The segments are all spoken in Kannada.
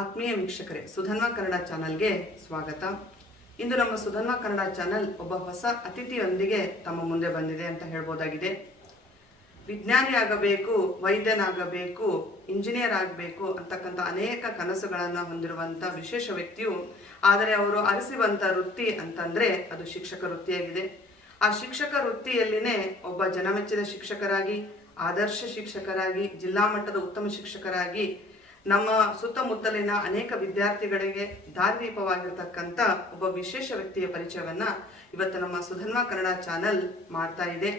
ಆತ್ಮೀಯ ವೀಕ್ಷಕರೇ, ಸುಧನ್ವ ಕನ್ನಡ ಚಾನಲ್ಗೆ ಸ್ವಾಗತ. ಇಂದು ನಮ್ಮ ಸುಧನ್ವ ಕನ್ನಡ ಚಾನಲ್ ಒಬ್ಬ ಹೊಸ ಅತಿಥಿಯೊಂದಿಗೆ ತಮ್ಮ ಮುಂದೆ ಬಂದಿದೆ ಅಂತ ಹೇಳ್ಬೋದಾಗಿದೆ. ವಿಜ್ಞಾನಿ ಆಗಬೇಕು ವೈದ್ಯನಾಗಬೇಕು, ಇಂಜಿನಿಯರ್ ಆಗಬೇಕು ಅಂತಕ್ಕಂಥ ಅನೇಕ ಕನಸುಗಳನ್ನು ಹೊಂದಿರುವಂಥ ವಿಶೇಷ ವ್ಯಕ್ತಿಯು, ಆದರೆ ಅವರು ಅರಸಿರುವಂಥ ವೃತ್ತಿ ಅಂತಂದರೆ ಅದು ಶಿಕ್ಷಕ ವೃತ್ತಿಯಾಗಿದೆ. ಆ ಶಿಕ್ಷಕ ವೃತ್ತಿಯಲ್ಲಿನೇ ಒಬ್ಬ ಜನಮೆಚ್ಚಿದ ಶಿಕ್ಷಕರಾಗಿ, ಆದರ್ಶ ಶಿಕ್ಷಕರಾಗಿ, ಜಿಲ್ಲಾ ಮಟ್ಟದ ಉತ್ತಮ ಶಿಕ್ಷಕರಾಗಿ ನಮ್ಮ ಸುತ್ತಮುತ್ತಲಿನ ಅನೇಕ ವಿದ್ಯಾರ್ಥಿಗಳಿಗೆ ದಾರಿದೀಪವಾಗಿರತಕ್ಕಂಥ ಒಬ್ಬ ವಿಶೇಷ ವ್ಯಕ್ತಿಯ ಪರಿಚಯವನ್ನ ಇವತ್ತು ನಮ್ಮ ಸುಧನ್ವ ಕನ್ನಡ ಚಾನಲ್ ಮಾಡ್ತಾ ಇದೆ.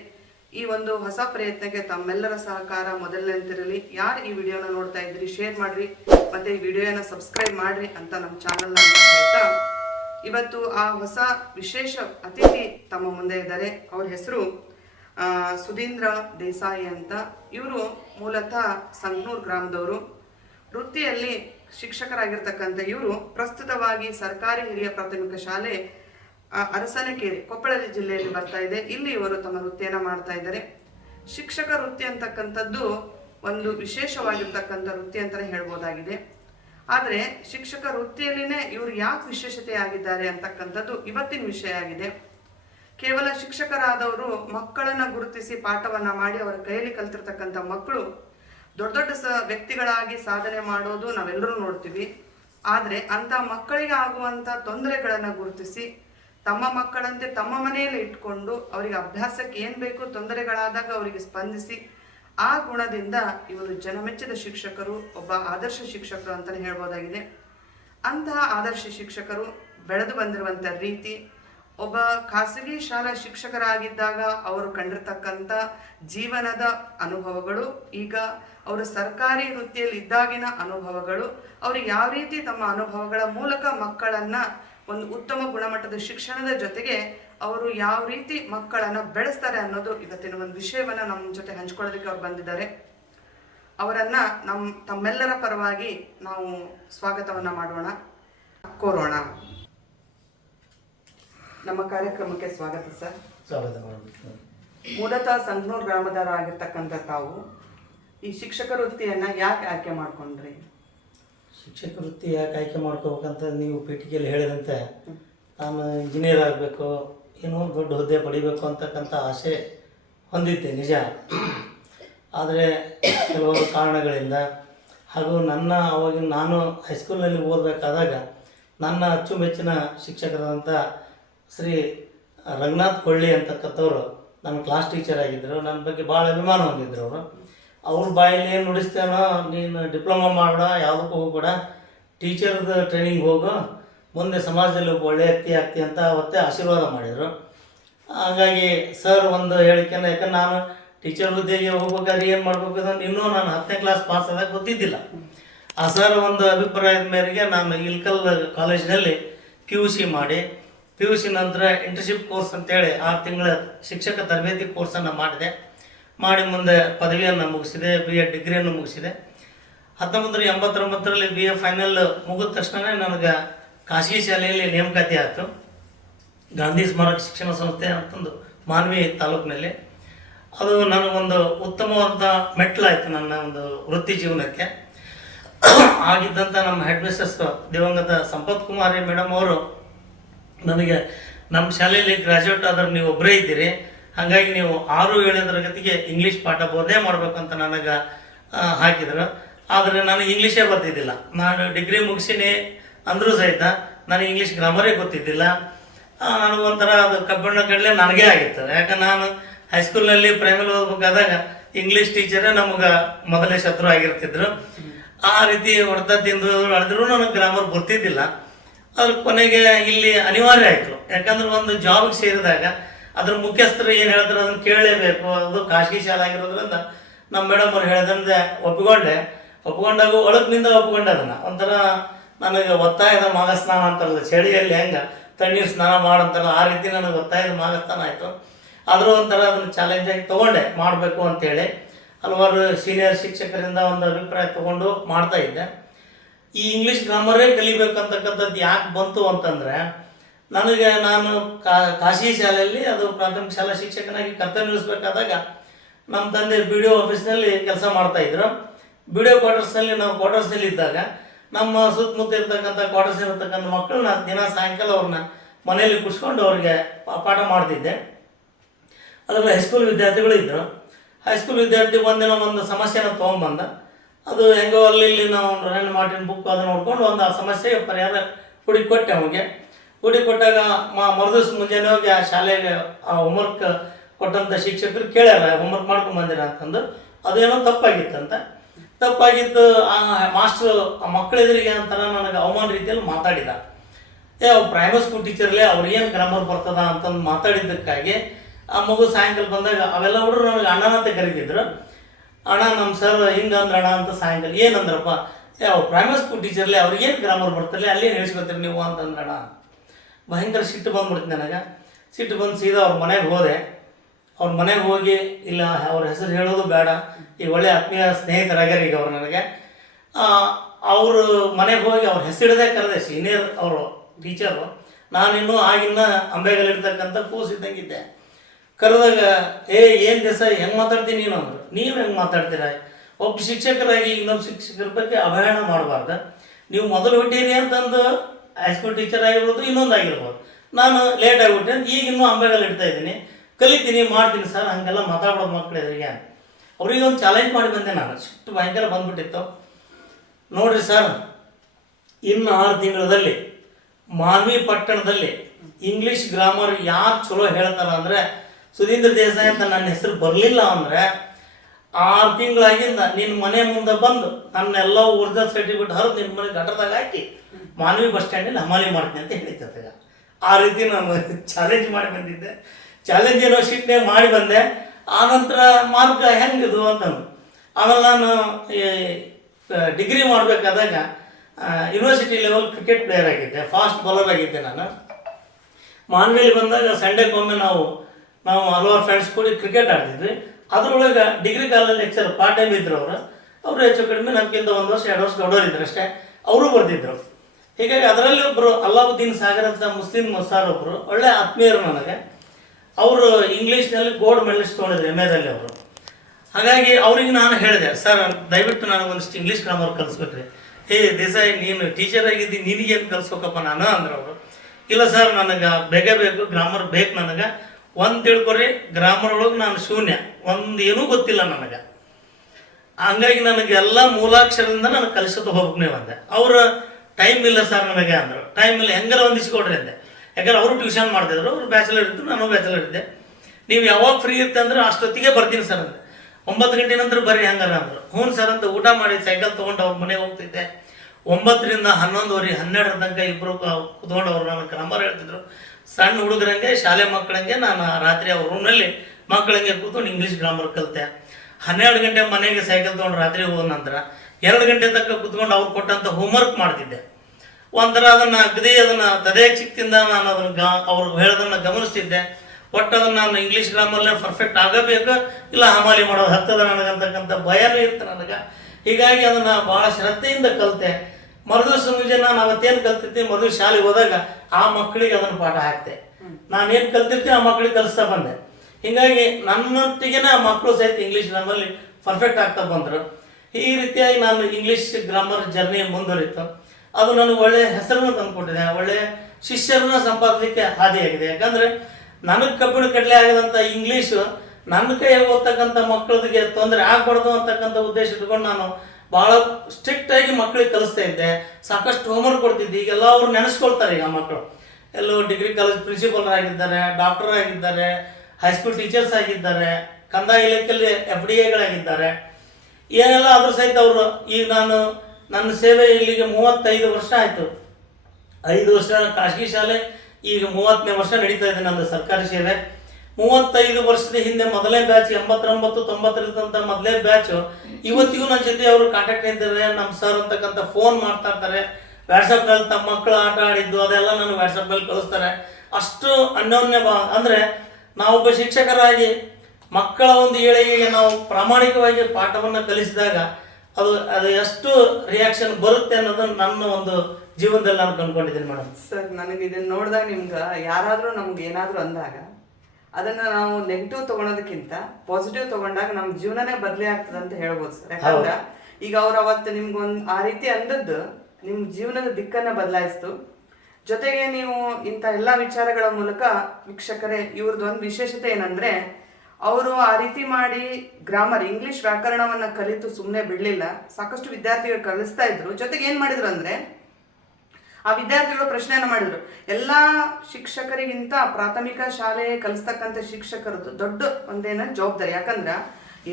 ಈ ಒಂದು ಹೊಸ ಪ್ರಯತ್ನಕ್ಕೆ ತಮ್ಮೆಲ್ಲರ ಸಹಕಾರ ಮೊದಲನೇಂತಿರಲಿ. ಯಾರು ಈ ವಿಡಿಯೋನ ನೋಡ್ತಾ ಇದ್ರಿ, ಶೇರ್ ಮಾಡ್ರಿ, ಮತ್ತೆ ಈ ವಿಡಿಯೋನ ಸಬ್ಸ್ಕ್ರೈಬ್ ಮಾಡ್ರಿ ಅಂತ ನಮ್ಮ ಚಾನಲ್ನ ಹೇಳ್ತಾ ಇವತ್ತು ಆ ಹೊಸ ವಿಶೇಷ ಅತಿಥಿ ತಮ್ಮ ಮುಂದೆ ಇದ್ದಾರೆ. ಅವ್ರ ಹೆಸರು ಸುಧೀಂದ್ರ ದೇಸಾಯಿ ಅಂತ. ಇವರು ಮೂಲತಃ ಸಂಗ್ನೂರ್ ಗ್ರಾಮದವರು. ವೃತ್ತಿಯಲ್ಲಿ ಶಿಕ್ಷಕರಾಗಿರ್ತಕ್ಕಂಥ ಇವರು ಪ್ರಸ್ತುತವಾಗಿ ಸರ್ಕಾರಿ ಹಿರಿಯ ಪ್ರಾಥಮಿಕ ಶಾಲೆ ಅರಸನಕೇರಿ ಕೊಪ್ಪಳ ಜಿಲ್ಲೆಯಲ್ಲಿ ಬರ್ತಾ ಇದೆ. ಇಲ್ಲಿ ಇವರು ತಮ್ಮ ವೃತ್ತಿಯನ್ನ ಮಾಡ್ತಾ ಇದ್ದಾರೆ. ಶಿಕ್ಷಕ ವೃತ್ತಿ ಅಂತಕ್ಕಂಥದ್ದು ಒಂದು ವಿಶೇಷವಾಗಿರ್ತಕ್ಕಂಥ ವೃತ್ತಿ ಅಂತಲೇ ಹೇಳ್ಬೋದಾಗಿದೆ. ಆದರೆ ಶಿಕ್ಷಕ ವೃತ್ತಿಯಲ್ಲಿನೇ ಇವರು ಯಾಕೆ ವಿಶೇಷತೆ ಆಗಿದ್ದಾರೆ ಅಂತಕ್ಕಂಥದ್ದು ಇವತ್ತಿನ ವಿಷಯ ಆಗಿದೆ. ಕೇವಲ ಶಿಕ್ಷಕರಾದವರು ಮಕ್ಕಳನ್ನ ಗುರುತಿಸಿ ಪಾಠವನ್ನ ಮಾಡಿ ಅವರ ಕೈಯಲ್ಲಿ ಕಲ್ತಿರ್ತಕ್ಕಂಥ ಮಕ್ಕಳು ದೊಡ್ಡ ದೊಡ್ಡ ಸ ವ್ಯಕ್ತಿಗಳಾಗಿ ಸಾಧನೆ ಮಾಡೋದು ನಾವೆಲ್ಲರೂ ನೋಡ್ತೀವಿ. ಆದರೆ ಅಂಥ ಮಕ್ಕಳಿಗೆ ಆಗುವಂಥ ತೊಂದರೆಗಳನ್ನು ಗುರುತಿಸಿ, ತಮ್ಮ ಮಕ್ಕಳಂತೆ ತಮ್ಮ ಮನೆಯಲ್ಲಿ ಇಟ್ಕೊಂಡು ಅವರಿಗೆ ಅಭ್ಯಾಸಕ್ಕೆ ಏನು ಬೇಕು ತೊಂದರೆಗಳಾದಾಗ ಅವರಿಗೆ ಸ್ಪಂದಿಸಿ, ಆ ಗುಣದಿಂದ ಇವರು ಜನಮೆಚ್ಚಿದ ಶಿಕ್ಷಕರು, ಒಬ್ಬ ಆದರ್ಶ ಶಿಕ್ಷಕರು ಅಂತಲೇ ಹೇಳ್ಬೋದಾಗಿದೆ. ಅಂತಹ ಆದರ್ಶ ಶಿಕ್ಷಕರು ಬೆಳೆದು ಬಂದಿರುವಂಥ ರೀತಿ ಒಬ್ಬ ಖಾಸಗಿ ಶಾಲಾ ಶಿಕ್ಷಕರಾಗಿದ್ದಾಗ ಅವರು ಕಂಡಿರ್ತಕ್ಕಂಥ ಜೀವನದ ಅನುಭವಗಳು, ಈಗ ಅವರು ಸರ್ಕಾರಿ ವೃತ್ತಿಯಲ್ಲಿ ಇದ್ದಾಗಿನ ಅನುಭವಗಳು, ಅವರು ಯಾವ ರೀತಿ ತಮ್ಮ ಅನುಭವಗಳ ಮೂಲಕ ಮಕ್ಕಳನ್ನ ಒಂದು ಉತ್ತಮ ಗುಣಮಟ್ಟದ ಶಿಕ್ಷಣದ ಜೊತೆಗೆ ಅವರು ಯಾವ ರೀತಿ ಮಕ್ಕಳನ್ನ ಬೆಳೆಸ್ತಾರೆ ಅನ್ನೋದು ಇವತ್ತಿನ ಒಂದು ವಿಷಯವನ್ನ ನಮ್ಮ ಜೊತೆ ಹಂಚ್ಕೊಳ್ಳೋದಕ್ಕೆ ಅವ್ರು ಬಂದಿದ್ದಾರೆ. ಅವರನ್ನು ನಮ್ಮ ತಮ್ಮೆಲ್ಲರ ಪರವಾಗಿ ನಾವು ಸ್ವಾಗತವನ್ನ ಮಾಡೋಣ. ಕೋರೋಣ ನಮ್ಮ ಕಾರ್ಯಕ್ರಮಕ್ಕೆ ಸ್ವಾಗತ ಸರ್. ಸ್ವಾಗತ. ಮೂಲತಃ ಸಂಗ್ನೂರ್ ಗ್ರಾಮದವರಾಗಿರ್ತಕ್ಕಂಥ ತಾವು ಈ ಶಿಕ್ಷಕ ವೃತ್ತಿಯನ್ನ ಯಾಕೆ ಆಯ್ಕೆ ಮಾಡ್ಕೊಂಡ್ರಿ? ಶಿಕ್ಷಕ ವೃತ್ತಿ ಯಾಕೆ ಆಯ್ಕೆ ಮಾಡ್ಕೋಬೇಕಂತ ನೀವು ಪೀಠಿಕೆಯಲ್ಲಿ ಹೇಳಿದಂತೆ ನಾನು ಇಂಜಿನಿಯರ್ ಆಗಬೇಕು ಏನೋ ದೊಡ್ಡ ಹುದ್ದೆ ಪಡಿಬೇಕು ಅಂತಕ್ಕಂಥ ಆಸೆ ಹೊಂದಿದ್ದೆ ನಿಜ. ಆದರೆ ಕೆಲವರು ಕಾರಣಗಳಿಂದ ಹಾಗೂ ನನ್ನ ಅವಾಗಿನ ನಾನು ಹೈಸ್ಕೂಲ್ನಲ್ಲಿ ಓದಬೇಕಾದಾಗ ನನ್ನ ಅಚ್ಚುಮೆಚ್ಚಿನ ಶಿಕ್ಷಕರಾದಂಥ ಶ್ರೀ ರಂಗನಾಥ್ ಕೊಳ್ಳಿ ಅಂತಕ್ಕಂಥವ್ರು ನನ್ನ ಕ್ಲಾಸ್ ಟೀಚರ್ ಆಗಿದ್ದರು ನನ್ನ ಬಗ್ಗೆ ಭಾಳ ಅಭಿಮಾನ ಹೊಂದಿದ್ರು ಅವರು. ಅವ್ರ ಬಾಯಲ್ಲಿ ಏನು ನುಡಿಸ್ತೇನೋ ನೀನು ಡಿಪ್ಲೊಮಾ ಮಾಡ, ಯಾವುದಕ್ಕೂ ಹೋಗ್ಬೇಡ. ಟೀಚರ್ದು ಟ್ರೈನಿಂಗ್ ಹೋಗು, ಮುಂದೆ ಸಮಾಜದಲ್ಲಿ ಒಬ್ಬ ಒಳ್ಳೆಯ ವ್ಯಕ್ತಿ ಆಗ್ತಿ ಅಂತ ಅವತ್ತೇ ಆಶೀರ್ವಾದ ಮಾಡಿದರು. ಹಾಗಾಗಿ ಸರ್ ಒಂದು ಹೇಳಿಕೆನ, ಯಾಕಂದ್ರೆ ನಾನು ಟೀಚರ್ ಹುದ್ದೆಗೆ ಹೋಗ್ಬೇಕಾದ್ರೆ ಏನು ಮಾಡ್ಬೇಕಂದ್ರೆ ಅಂತ ಇನ್ನೂ ನಾನು ಹತ್ತನೇ ಕ್ಲಾಸ್ ಪಾಸ್ ಆದಾಗ ಗೊತ್ತಿದ್ದಿಲ್ಲ. ಆ ಸರ್ ಒಂದು ಅಭಿಪ್ರಾಯದ ಮೇರೆಗೆ ನಾನು ಇಲ್ಕಲ್ ಕಾಲೇಜಿನಲ್ಲಿ ಪಿ ಯು ಸಿ ಮಾಡಿ ಪಿ ಯು ಸಿ ನಂತರ ಇಂಟರ್ನ್ಶಿಪ್ ಕೋರ್ಸ್ ಅಂತೇಳಿ ಆರು ತಿಂಗಳ ಶಿಕ್ಷಕ ತರಬೇತಿ ಕೋರ್ಸನ್ನು ಮಾಡಿದೆ. ಮಾಡಿ ಮುಂದೆ ಪದವಿಯನ್ನು ಮುಗಿಸಿದೆ ಬಿ ಎ ಡಿಗ್ರಿಯನ್ನು ಮುಗಿಸಿದೆ. ಹತ್ತೊಂಬತ್ತು ನೂರ ಎಂಬತ್ತೊಂಬತ್ತರಲ್ಲಿ ಬಿ ಎ ಫೈನಲ್ ಮುಗಿದ ತಕ್ಷಣವೇ ನನಗೆ ಖಾಸಗಿ ಶಾಲೆಯಲ್ಲಿ ನೇಮಕಾತಿ ಆಯಿತು. ಗಾಂಧಿ ಸ್ಮಾರಕ ಶಿಕ್ಷಣ ಸಂಸ್ಥೆ ಅಂತಂದು ಮಾನ್ವಿ ತಾಲೂಕಿನಲ್ಲಿ. ಅದು ನನಗೊಂದು ಉತ್ತಮವಾದ ಮೆಟ್ಲಾಯಿತು ನನ್ನ ಒಂದು ವೃತ್ತಿ ಜೀವನಕ್ಕೆ. ಆಗಿದ್ದಂಥ ನಮ್ಮ ಹೆಡ್ ಮಿಸ್ಟರ್ಸ್ ದಿವಂಗತ ಸಂಪತ್ ಕುಮಾರಿ ಮೇಡಮ್ ಅವರು ನನಗೆ ನಮ್ಮ ಶಾಲೆಯಲ್ಲಿ ಗ್ರಾಜುಯೇಟ್ ಆದ್ರೆ ನೀವು ಒಬ್ಬರೇ ಇದ್ದೀರಿ, ಹಾಗಾಗಿ ನೀವು ಆರು ಏಳನೇ ತರಗತಿಗೆ ಇಂಗ್ಲೀಷ್ ಪಾಠ ಬೋಧನೆ ಅಂತ ನನಗೆ ಹಾಕಿದ್ರು. ಆದರೆ ನನಗೆ ಇಂಗ್ಲೀಷೇ ಬರ್ತಿದ್ದಿಲ್ಲ. ನಾನು ಡಿಗ್ರಿ ಮುಗಿಸಿನಿ ಅಂದರೂ ಸಹಿತ ನನಗೆ ಇಂಗ್ಲೀಷ್ ಗ್ರಾಮರೇ ಗೊತ್ತಿದ್ದಿಲ್ಲ. ನಾನು ಒಂಥರ ಅದು ಕಬ್ಬಣ್ಣ ಕಡಲೆ ನನಗೇ ಆಗಿತ್ತು. ಯಾಕಂದ್ರೆ ನಾನು ಹೈಸ್ಕೂಲ್ನಲ್ಲಿ ಪ್ರೈಮರಿ ಓದ್ಬೇಕಾದಾಗ ಇಂಗ್ಲೀಷ್ ಟೀಚರೇ ನಮಗೆ ಮೊದಲೇ ಶತ್ರು ಆಗಿರ್ತಿದ್ರು. ಆ ರೀತಿ ಹೊಡೆದ ತಿಂದು ಅಳಿದ್ರು ನನಗೆ ಗ್ರಾಮರ್ ಗೊತ್ತಿದ್ದಿಲ್ಲ. ಅದ್ರ ಕೊನೆಗೆ ಇಲ್ಲಿ ಅನಿವಾರ್ಯ ಆಯಿತು. ಯಾಕಂದ್ರೆ ಒಂದು ಜಾಬ್ಗೆ ಸೇರಿದಾಗ ಅದ್ರ ಮುಖ್ಯಸ್ಥರು ಏನು ಹೇಳ್ತಾರೆ ಅದನ್ನು ಕೇಳಲೇಬೇಕು. ಅದು ಖಾಸಗಿ ಶಾಲೆ ಆಗಿರೋದ್ರಿಂದ ನಮ್ಮ ಮೇಡಮ್ ಅವ್ರು ಹೇಳ್ದಂದ್ರೆ ಒಪ್ಪಿಕೊಂಡೆ. ಒಪ್ಕೊಂಡಾಗ ಒಳಗಿನಿಂದ ಒಪ್ಪಿಕೊಂಡೆ ಅದನ್ನು. ಒಂಥರ ನನಗೆ ಒತ್ತಾಯದ ಮಾಘಸ್ನಾನ ಅಂತಾರಲ್ಲ, ಚಳಿಯಲ್ಲಿ ಹೆಂಗೆ ತಣ್ಣೀರು ಸ್ನಾನ ಮಾಡಂತಾರಲ್ಲ, ಆ ರೀತಿ ನನಗೆ ಒತ್ತಾಯದ ಮಾಘಸ್ನಾನ ಆಯಿತು. ಆದರೂ ಒಂಥರ ಅದನ್ನು ಚಾಲೆಂಜಾಗಿ ತೊಗೊಂಡೆ. ಮಾಡಬೇಕು ಅಂತೇಳಿ ಹಲವಾರು ಸೀನಿಯರ್ ಶಿಕ್ಷಕರಿಂದ ಒಂದು ಅಭಿಪ್ರಾಯ ತೊಗೊಂಡು ಮಾಡ್ತಾ ಇದ್ದೆ. ಈ ಇಂಗ್ಲೀಷ್ ಗ್ರಾಮರೇ ಕಲಿಬೇಕಂತಕ್ಕಂಥದ್ದು ಯಾಕೆ ಬಂತು ಅಂತಂದರೆ, ನನಗೆ ನಾನು ಖಾಸಗಿ ಶಾಲೆಯಲ್ಲಿ ಅದು ಪ್ರಾಥಮಿಕ ಶಾಲಾ ಶಿಕ್ಷಕನಾಗಿ ಕರ್ತವ್ಯ ನಿರ್ವಹಿಸಬೇಕಾದಾಗ ನಮ್ಮ ತಂದೆ ಬಿ ಡಿ ಒ ಆಫೀಸ್ನಲ್ಲಿ ಕೆಲಸ ಮಾಡ್ತಾಯಿದ್ರು ಬಿ ಡಿ ಒ ಕ್ವಾರ್ಟರ್ಸ್ನಲ್ಲಿ ನಾವು ಕ್ವಾರ್ಟರ್ಸ್ನಲ್ಲಿ ಇದ್ದಾಗ ನಮ್ಮ ಸುತ್ತಮುತ್ತ ಇರ್ತಕ್ಕಂಥ ಕ್ವಾರ್ಟರ್ಸ್ ಇರತಕ್ಕಂಥ ಮಕ್ಕಳನ್ನ ದಿನ ಸಾಯಂಕಾಲ ಅವ್ರನ್ನ ಮನೆಯಲ್ಲಿ ಕುಡ್ಸ್ಕೊಂಡು ಅವ್ರಿಗೆ ಪಾಠ ಮಾಡ್ತಿದ್ದೆ. ಅದರಲ್ಲಿ ಹೈಸ್ಕೂಲ್ ವಿದ್ಯಾರ್ಥಿಗಳು ಇದ್ದರು ಹೈಸ್ಕೂಲ್ ವಿದ್ಯಾರ್ಥಿ ಒಂದಿನ ಒಂದು ಸಮಸ್ಯೆನ ತೊಗೊಂಬಂದ ಅದು ಹೆಂಗೋ ಅಲ್ಲಿ ಇಲ್ಲಿ ನಾವು ರನ್ ಮಾರ್ಟಿನ್ ಬುಕ್ ಅದನ್ನು ನೋಡ್ಕೊಂಡು ಒಂದು ಆ ಸಮಸ್ಯೆಗೆ ಪರಿಹಾರ ಹುಡುಕಿ ಕೊಟ್ಟೆ ಅವನಿಗೆ. ಹುಡುಕಿ ಕೊಟ್ಟಾಗ ಮಾ, ಮರುದಿವ್ಸ ಮುಂಜಾನೆ ಹೋಗಿ ಆ ಶಾಲೆಗೆ ಆ ಹೋಮ್ವರ್ಕ್ ಕೊಟ್ಟಂಥ ಶಿಕ್ಷಕರು ಕೇಳ್ಯಾರ ಹೋಮ್ವರ್ಕ್ ಮಾಡ್ಕೊಂಡು ಬಂದಿರ? ಅಂತಂದು. ಅದೇನೋ ತಪ್ಪಾಗಿತ್ತಂತ. ತಪ್ಪಾಗಿತ್ತು, ಆ ಮಾಸ್ಟರ್, ಆ ಮಕ್ಕಳ ಎದುರಿಗೆ ಅಂತಾರ ನನಗೆ ಅವಮಾನ ರೀತಿಯಲ್ಲಿ ಮಾತಾಡಿದ. ಏ, ಅವ್ರು ಪ್ರೈಮರಿ ಸ್ಕೂಲ್ ಟೀಚರ್ಲೇ ಅವ್ರಿಗೇನು ಗ್ರಾಮರ್ ಬರ್ತದ? ಅಂತಂದು ಮಾತಾಡಿದ್ದಕ್ಕಾಗಿ ಆ ಮಗು ಸಾಯಂಕಾಲ ಬಂದಾಗ, ಅವೆಲ್ಲ ಹುಡುಗರು ನನಗೆ ಅಣ್ಣನಂತೆ ಕರೀತಿದ್ರು. ಅಣ್ಣ ನಮ್ಮ ಸರ್ ಹಿಂಗೆ ಅಂದ್ರ ಅಣ್ಣ ಅಂತ ಸಾಯಂಕಾಲ, ಏನಂದ್ರಪ್ಪ? ಯಾವ ಪ್ರೈಮರಿ ಸ್ಕೂಲ್ ಅವ್ರಿಗೆ ಅವ್ರಿಗೇನು ಗ್ರಾಮರ್ ಬರ್ತಲ್ಲ ಅಲ್ಲೇ ಹೇಳ್ಸ್ಕೊತೀರಿ ನೀವು ಅಂತಂದ್ರಣ ಭಯಂಕರ ಸಿಟ್ಟು ಬಂದ್ಬಿಡ್ತು ನನಗೆ. ಸಿಟ್ಟು ಬಂದು ಸೀದಾ ಅವ್ರ ಮನೆಗೆ ಹೋದೆ. ಅವ್ರ ಮನೆಗೆ ಹೋಗಿ, ಇಲ್ಲ, ಅವ್ರ ಹೆಸರು ಹೇಳೋದು ಬೇಡ. ಈ ಒಳ್ಳೆ ಆತ್ಮೀಯ ಸ್ನೇಹಿತರಾಗ್ಯಾರ ಈಗ ಅವ್ರು ನನಗೆ. ಅವರು ಮನೆಗೆ ಹೋಗಿ ಅವ್ರ ಹೆಸರಿಡದೆ ಕರೆದೆ ಸೀನಿಯರ್ ಅವರು ಟೀಚರು ನಾನಿನ್ನೂ ಆಗಿನ್ನ ಅಂಬೆಗಲ್ ಇರ್ತಕ್ಕಂಥ ಕೂಸಿದ್ದಂಗಿದ್ದೆ ಕರೆದಾಗ, ಏ, ಏನು ದಿವಸ ಹೆಂಗೆ ಮಾತಾಡ್ತೀನಿ ನೀನು? ಅಂದ್ರೆ. ನೀವು ಹೆಂಗೆ ಮಾತಾಡ್ತೀರಾ? ಒಬ್ಬ ಶಿಕ್ಷಕರಾಗಿ ಇನ್ನೊಬ್ಬ ಶಿಕ್ಷಕರ ಬಗ್ಗೆ ಅವಹೇಳನ ಮಾಡಬಾರ್ದು. ನೀವು ಮೊದಲು ಹುಟ್ಟೀರಿ ಅಂತಂದು ಹೈಸ್ಕೂಲ್ ಟೀಚರ್ ಆಗಿರ್ಬೋದು, ಇನ್ನೊಂದು ಆಗಿರ್ಬೋದು. ನಾನು ಲೇಟ್ ಆಗಿಬಿಟ್ಟೆ ಅಂತ ಈಗ ಇನ್ನೂ ಅಂಬೆಗಲ್ ಇಡ್ತಾ ಇದ್ದೀನಿ. ಕಲಿತೀನಿ, ಮಾಡ್ತೀನಿ ಸರ್ ಹಂಗೆಲ್ಲ ಮಾತಾಡೋ ಮಕ್ಕಳು ಎದುರಿಗೆ ಅವ್ರಿಗೆ ಒಂದು ಚಾಲೆಂಜ್ ಮಾಡಿ ಬಂದೆ ನಾನು. ಸಿಟ್ಟು ಭಯಂಕರ ಬಂದ್ಬಿಟ್ಟಿತ್ತು. ನೋಡ್ರಿ ಸರ್ ಇನ್ನು ಆರು ತಿಂಗಳಲ್ಲಿ ಮಾನ್ವಿ ಪಟ್ಟಣದಲ್ಲಿ ಇಂಗ್ಲೀಷ್ ಗ್ರಾಮರ್ ಯಾರು ಚಲೋ ಹೇಳ್ತಾರ ಅಂದರೆ ಸುಧೀಂದ್ರ ದೇಸಾಯಿ ಅಂತ ನನ್ನ ಹೆಸರು ಬರಲಿಲ್ಲ ಅಂದರೆ ಆರು ತಿಂಗಳಾಗಿಂದ ನಿನ್ನ ಮನೆ ಮುಂದೆ ಬಂದು ನನ್ನೆಲ್ಲ ಒರಿಜಿನಲ್ ಸರ್ಟಿಫಿಕೇಟ್ ಹರಿದು ನಿನ್ನ ಮನೆ ಘಟದಾಗ ಹಾಕಿ ಮಾನವಿ ಬಸ್ ಸ್ಟ್ಯಾಂಡಲ್ಲಿ ಹಮಾಲಿ ಮಾಡ್ತೀನಿ ಅಂತ ಹೇಳಿದ್ದೆ ಆ ರೀತಿ ನಾನು ಚಾಲೆಂಜ್ ಮಾಡಿ ಬಂದಿದ್ದೆ. ಚಾಲೆಂಜ್ ಏನೋ ಶಿಟ್ನೆ ಮಾಡಿ ಬಂದೆ. ಆನಂತರ ಮಾರ್ಗ ಹೆಂಗಿದು ಅಂತ ಆಮೇಲೆ ನಾನು ಡಿಗ್ರಿ ಮಾಡಬೇಕಾದಾಗ ಯೂನಿವರ್ಸಿಟಿ ಲೆವೆಲ್ ಕ್ರಿಕೆಟ್ ಪ್ಲೇಯರ್ ಆಗಿದ್ದೆ. ಫಾಸ್ಟ್ ಬೌಲರ್ ಆಗಿದ್ದೆ ನಾನು. ಮಾನ್ವಿಲಿ ಬಂದಾಗ ಸಂಡೇಗೊಮ್ಮೆ ನಾವು ನಾವು ಹಲವಾರು ಫ್ರೆಂಡ್ಸ್ ಕೂಡಿ ಕ್ರಿಕೆಟ್ ಆಡ್ತಿದ್ವಿ. ಅದರೊಳಗೆ degree college lecturer part time ಇದ್ರು ಅವರು. ಅವರು ಹೆಚ್ಚು ಕಡಿಮೆ ನಮ್ಗಿಂತ ಒಂದು ವರ್ಷ, ಎರಡು ವರ್ಷ ದೊಡ್ಡವರು ಇದ್ರು ಅಷ್ಟೇ. ಅವರು ಬರ್ತಿದ್ರು ಹೀಗಾಗಿ ಅದರಲ್ಲಿ ಒಬ್ಬರು ಅಲ್ಲಾವುದ್ದೀನ್ ಸಾಗರ್ ಅಂತ ಮುಸ್ಲಿಂ ಸರ್ ಒಬ್ಬರು ಒಳ್ಳೆ ಆತ್ಮೀಯರು ನನಗೆ. ಅವರು ಇಂಗ್ಲೀಷ್ನಲ್ಲಿ ಗೋಲ್ಡ್ ಮೆಡಲಿಸ್ಟ್ ತೊಗೊಂಡಿದ್ರು ಎಂ ಎದಲ್ಲಿ ಅವರು. ಹಾಗಾಗಿ ಅವ್ರಿಗೆ ನಾನು ಹೇಳಿದೆ, ಸರ್, ದಯವಿಟ್ಟು ನನಗೆ ಒಂದಿಷ್ಟು ಇಂಗ್ಲೀಷ್ ಗ್ರಾಮರ್ ಕಲಿಸ್ಬೇಕ್ರಿ. ಹೇ, ದೇಸಾಯಿ, ನೀನು ಟೀಚರ್ ಆಗಿದ್ದಿ ನಿನಗೇನು ಕಲಿಸ್ಬೇಕಪ್ಪ ನಾನು? ಅಂದ್ರೆ ಅವರು. ಇಲ್ಲ ಸರ್, ನನಗೆ ಬೇಗ ಬೇಕು ಗ್ರಾಮರ್ ಬೇಕು ನನಗೆ. ಒಂದು ತಿಳ್ಕೊರಿ ಗ್ರಾಮರ್ ಒಳಗೆ ನಾನು ಶೂನ್ಯ. ಒಂದು ಏನೂ ಗೊತ್ತಿಲ್ಲ ನನಗೆ. ಹಂಗಾಗಿ ನನಗೆ ಎಲ್ಲ ಮೂಲಾಕ್ಷರದಿಂದ ನಾನು ಕಲಿಸೋದು ಹೋಗ್ಬೇಕು ನೀವು ಅಂದೆ ಅವ್ರ ಟೈಮ್ ಇಲ್ಲ ಸರ್ ನನಗೆ ಅಂದರು. ಟೈಮ್ ಇಲ್ಲ, ಹೆಂಗಾರ ಹೊಂದಿಸ್ಕೊಡ್ರಿ ಅಂದೆ. ಯಾಕಂದ್ರೆ ಅವರು ಟ್ಯೂಷನ್ ಮಾಡ್ತಿದ್ರು, ಅವ್ರು ಬ್ಯಾಚುಲರ್ ಇದ್ರು ನಾನು ಬ್ಯಾಚುಲರ್ ಇದ್ದೆ. ನೀವು ಯಾವಾಗ ಫ್ರೀ ಇರುತ್ತೆ ಅಂದ್ರೆ ಅಷ್ಟೊತ್ತಿಗೆ ಬರ್ತೀನಿ ಸರ್ ಅಂದೆ. ಒಂಬತ್ತು ಗಂಟೆ ನಂತರ ಬರ್ರಿ ಹಂಗಾರ ಅಂದರು. ಹ್ಞೂ ಸರ್ ಅಂತ ಊಟ ಮಾಡಿ ಸೈಕಲ್ ತೊಗೊಂಡು ಅವ್ರ ಮನೆಗೆ ಹೋಗ್ತಿದ್ದೆ. ಒಂಬತ್ತರಿಂದ ಹನ್ನೊಂದುವರೆ ಹನ್ನೆರಡರ ತನಕ ಇಬ್ಬರು ಕುತ್ಕೊಂಡು ಅವ್ರು ನನಗೆ ನಂಬರ್ ಹೇಳ್ತಿದ್ರು. ಸಣ್ಣ ಹುಡುಗರಂಗೆ, ಶಾಲೆ ಮಕ್ಕಳಂಗೆ ನಾನು ರಾತ್ರಿ ಅವ್ರ ರೂಮ್ನಲ್ಲಿ ಮಕ್ಕಳಂಗೆ ಕೂತ್ಕೊಂಡು ಇಂಗ್ಲೀಷ್ ಗ್ರಾಮರ್ ಕಲಿತೆ. ಹನ್ನೆರಡು ಗಂಟೆ ಮನೆಗೆ ಸೈಕಲ್ ತೊಗೊಂಡು ರಾತ್ರಿ ಹೋದ ನಂತರ ಎರಡು ಗಂಟೆ ತನಕ ಕುತ್ಕೊಂಡು ಅವ್ರು ಕೊಟ್ಟಂಥ ಹೋಮ್ವರ್ಕ್ ಮಾಡ್ತಿದ್ದೆ. ಒಂಥರ ಅದನ್ನು ಅಗದಿ ಅದನ್ನು ತದೇ ಚಿಕ್ಕದಿಂದ ನಾನು ಅದನ್ನು ಗ, ಅವ್ರು ಹೇಳೋದನ್ನು ಗಮನಿಸ್ತಿದ್ದೆ. ಒಟ್ಟು ಅದನ್ನು ನಾನು ಇಂಗ್ಲೀಷ್ ಗ್ರಾಮರ್ಲೆ ಪರ್ಫೆಕ್ಟ್ ಆಗಬೇಕು, ಇಲ್ಲ ಹಮಾಲಿ ಮಾಡೋದು ಹತ್ತದ ನನಗಂತಕ್ಕಂಥ ಭಯನೂ ಇತ್ತು ನನಗೆ. ಹೀಗಾಗಿ ಅದನ್ನು ಭಾಳ ಶ್ರದ್ಧೆಯಿಂದ ಕಲಿತೆ. ಮರುದಿವ್ಸ ಮುಂಜಾನೆ ನಾನು ಅವತ್ತೇನು ಕಲ್ತಿರ್ತೀನಿ ಮರುದಿವಸ ಶಾಲೆಗೆ ಹೋದಾಗ ಆ ಮಕ್ಕಳಿಗೆ ಅದನ್ನು ಪಾಠ ಹಾಕ್ತೆ ನಾನೇನು ಕಲ್ತಿರ್ತೀನಿ ಆ ಮಕ್ಕಳಿಗೆ ಕಲಿಸ್ತಾ ಬಂದೆ. ಹೀಗಾಗಿ ನನ್ನೊಟ್ಟಿಗೆನೇ ಆ ಮಕ್ಕಳು ಸಹಿತ ಇಂಗ್ಲೀಷ್ ನಮ್ಮಲ್ಲಿ ಪರ್ಫೆಕ್ಟ್ ಆಗ್ತಾ ಬಂದರು. ಈ ರೀತಿಯಾಗಿ ನಾನು ಇಂಗ್ಲೀಷ್ ಗ್ರಾಮರ್ ಜರ್ನಿ ಮುಂದುವರಿತು. ಅದು ನನಗೆ ಒಳ್ಳೆಯ ಹೆಸರನ್ನು ತಂದುಕೊಟ್ಟಿದೆ ಒಳ್ಳೆಯ ಶಿಷ್ಯರನ್ನ ಸಂಪಾದಿಸಲಿಕ್ಕೆ ಹಾದಿಯಾಗಿದೆ ಯಾಕಂದರೆ ನನಗೆ ಕಬ್ಬಿಣ ಕಡಲೆ ಆಗದಂಥ ಇಂಗ್ಲೀಷು ನನ್ನ ಕೈಯಲ್ಲಿ ಓದ್ತಕ್ಕಂಥ ಮಕ್ಕಳಿಗೆ ತೊಂದರೆ ಆಗಬಾರ್ದು ಅಂತಕ್ಕಂಥ ಉದ್ದೇಶ ಇಟ್ಕೊಂಡು ನಾನು ಭಾಳ ಸ್ಟ್ರಿಕ್ಟಾಗಿ ಮಕ್ಕಳಿಗೆ ಕಲಿಸ್ತಾ ಇದ್ದೆ. ಸಾಕಷ್ಟು ಹೋಮ್ವರ್ಕ್ ಕೊಡ್ತಿದ್ದೆ. ಈಗೆಲ್ಲ ಅವ್ರು ನೆನೆಸ್ಕೊಳ್ತಾರೆ ಈಗ ಮಕ್ಕಳು ಎಲ್ಲೋ ಡಿಗ್ರಿ ಕಾಲೇಜ್ ಪ್ರಿನ್ಸಿಪಲ್ ಆಗಿದ್ದಾರೆ ಡಾಕ್ಟರ್ ಆಗಿದ್ದಾರೆ ಹೈಸ್ಕೂಲ್ ಟೀಚರ್ಸ್ ಆಗಿದ್ದಾರೆ, ಕಂದಾಯ ಇಲಾಖೆಯಲ್ಲಿ ಎಫ್ ಡಿ ಎಗಳಾಗಿದ್ದಾರೆ ಏನೆಲ್ಲ ಅದ್ರ ಸಹಿತ ಅವರು ಈಗ ನಾನು ನನ್ನ ಸೇವೆ ಇಲ್ಲಿಗೆ ಮೂವತ್ತೈದು ವರ್ಷ ಆಯಿತು. ಐದು ವರ್ಷ ಖಾಸಗಿ ಶಾಲೆ, ಈಗ ಮೂವತ್ತನೇ ವರ್ಷ ನಡೀತಾ ಇದೆ ನನ್ನ ಸರ್ಕಾರಿ ಸೇವೆ. ಮೂವತ್ತೈದು ವರ್ಷದ ಹಿಂದೆ ಮೊದಲನೇ ಬ್ಯಾಚ್ ಎಂಬತ್ತೊಂಬತ್ತು ತೊಂಬತ್ತರಂತ ಮೊದಲೇ ಬ್ಯಾಚ್ ಇವತ್ತಿಗೂ ನನ್ನ ಜೊತೆ ಅವರು ಕಾಂಟ್ಯಾಕ್ಟ್ ಇದ್ದಾರೆ. ನಮ್ಮ ಸರ್ ಅಂತಕ್ಕಂಥ ಫೋನ್ ಮಾಡ್ತಾ ಇರ್ತಾರೆ. ವ್ಯಾಟ್ಸಪ್ನಲ್ಲಿ ತಮ್ಮ ಮಕ್ಕಳು ಆಟ ಆಡಿದ್ದು, ಅದೆಲ್ಲ ನನಗೆ ವ್ಯಾಟ್ಸಪ್ನಲ್ಲಿ ಕಳಿಸ್ತಾರೆ. ಅಷ್ಟು ಅನ್ಯೋನ್ಯ ಬಾ ಅಂದರೆ ನಾವೊಬ್ಬ ಶಿಕ್ಷಕರಾಗಿ, ಮಕ್ಕಳ ಒಂದು ಏಳಿಗೆಗೆ ನಾವು ಪ್ರಾಮಾಣಿಕವಾಗಿ ಪಾಠವನ್ನು ಕಲಿಸಿದಾಗ ಅದು ಅದು ಎಷ್ಟು ರಿಯಾಕ್ಷನ್ ಬರುತ್ತೆ ಅನ್ನೋದನ್ನು ನನ್ನ ಒಂದು ಜೀವನದಲ್ಲಿ ನಾನು ಕಂಡ್ಕೊಂಡಿದ್ದೀನಿ ಮೇಡಮ್ ಸರ್ ನನಗೆ ಇದನ್ನ ನೋಡಿದಾಗ ನಿಮ್ಗೆ ಯಾರಾದರೂ ನಮ್ಗೆ ಏನಾದರೂ ಅಂದಾಗ ಅದನ್ನ ನಾವು ನೆಗೆಟಿವ್ ತಗೊಳೋದಕ್ಕಿಂತ ಪಾಸಿಟಿವ್ ತಗೊಂಡಾಗ ನಮ್ಮ ಜೀವನನೇ ಬದಲೇ ಆಗ್ತದೆ ಅಂತ ಹೇಳ್ಬೋದು ಸರ್. ಯಾಕಂದ್ರೆ ಈಗ ಅವ್ರು ಅವತ್ತು ನಿಮ್ಗೊಂದು ಆ ರೀತಿ ಅಂದದ್ದು ನಿಮ್ಮ ಜೀವನದ ದಿಕ್ಕನ್ನ ಬದಲಾಯಿಸ್ತು. ಜೊತೆಗೆ ನೀವು ಇಂಥ ಎಲ್ಲ ವಿಚಾರಗಳ ಮೂಲಕ ವೀಕ್ಷಕರೇ ಇವ್ರದ್ದು ಒಂದು ವಿಶೇಷತೆ ಏನಂದ್ರೆ ಅವರು ಆ ರೀತಿ ಮಾಡಿ ಗ್ರಾಮರ್ ಇಂಗ್ಲಿಷ್ ವ್ಯಾಕರಣವನ್ನ ಕಲಿತು ಸುಮ್ಮನೆ ಬಿಡಲಿಲ್ಲ. ಸಾಕಷ್ಟು ವಿದ್ಯಾರ್ಥಿಗಳು ಕಲಿಸ್ತಾ ಇದ್ರು. ಜೊತೆಗೆ ಏನ್ ಮಾಡಿದ್ರು ಅಂದ್ರೆ ಆ ವಿದ್ಯಾರ್ಥಿಗಳು ಪ್ರಶ್ನೆಯನ್ನು ಮಾಡಿದ್ರು. ಎಲ್ಲ ಶಿಕ್ಷಕರಿಗಿಂತ ಪ್ರಾಥಮಿಕ ಶಾಲೆ ಕಲಿಸ್ತಕ್ಕಂಥ ಶಿಕ್ಷಕರದ್ದು ದೊಡ್ಡ ಒಂದೇನ ಜವಾಬ್ದಾರಿ. ಯಾಕಂದ್ರ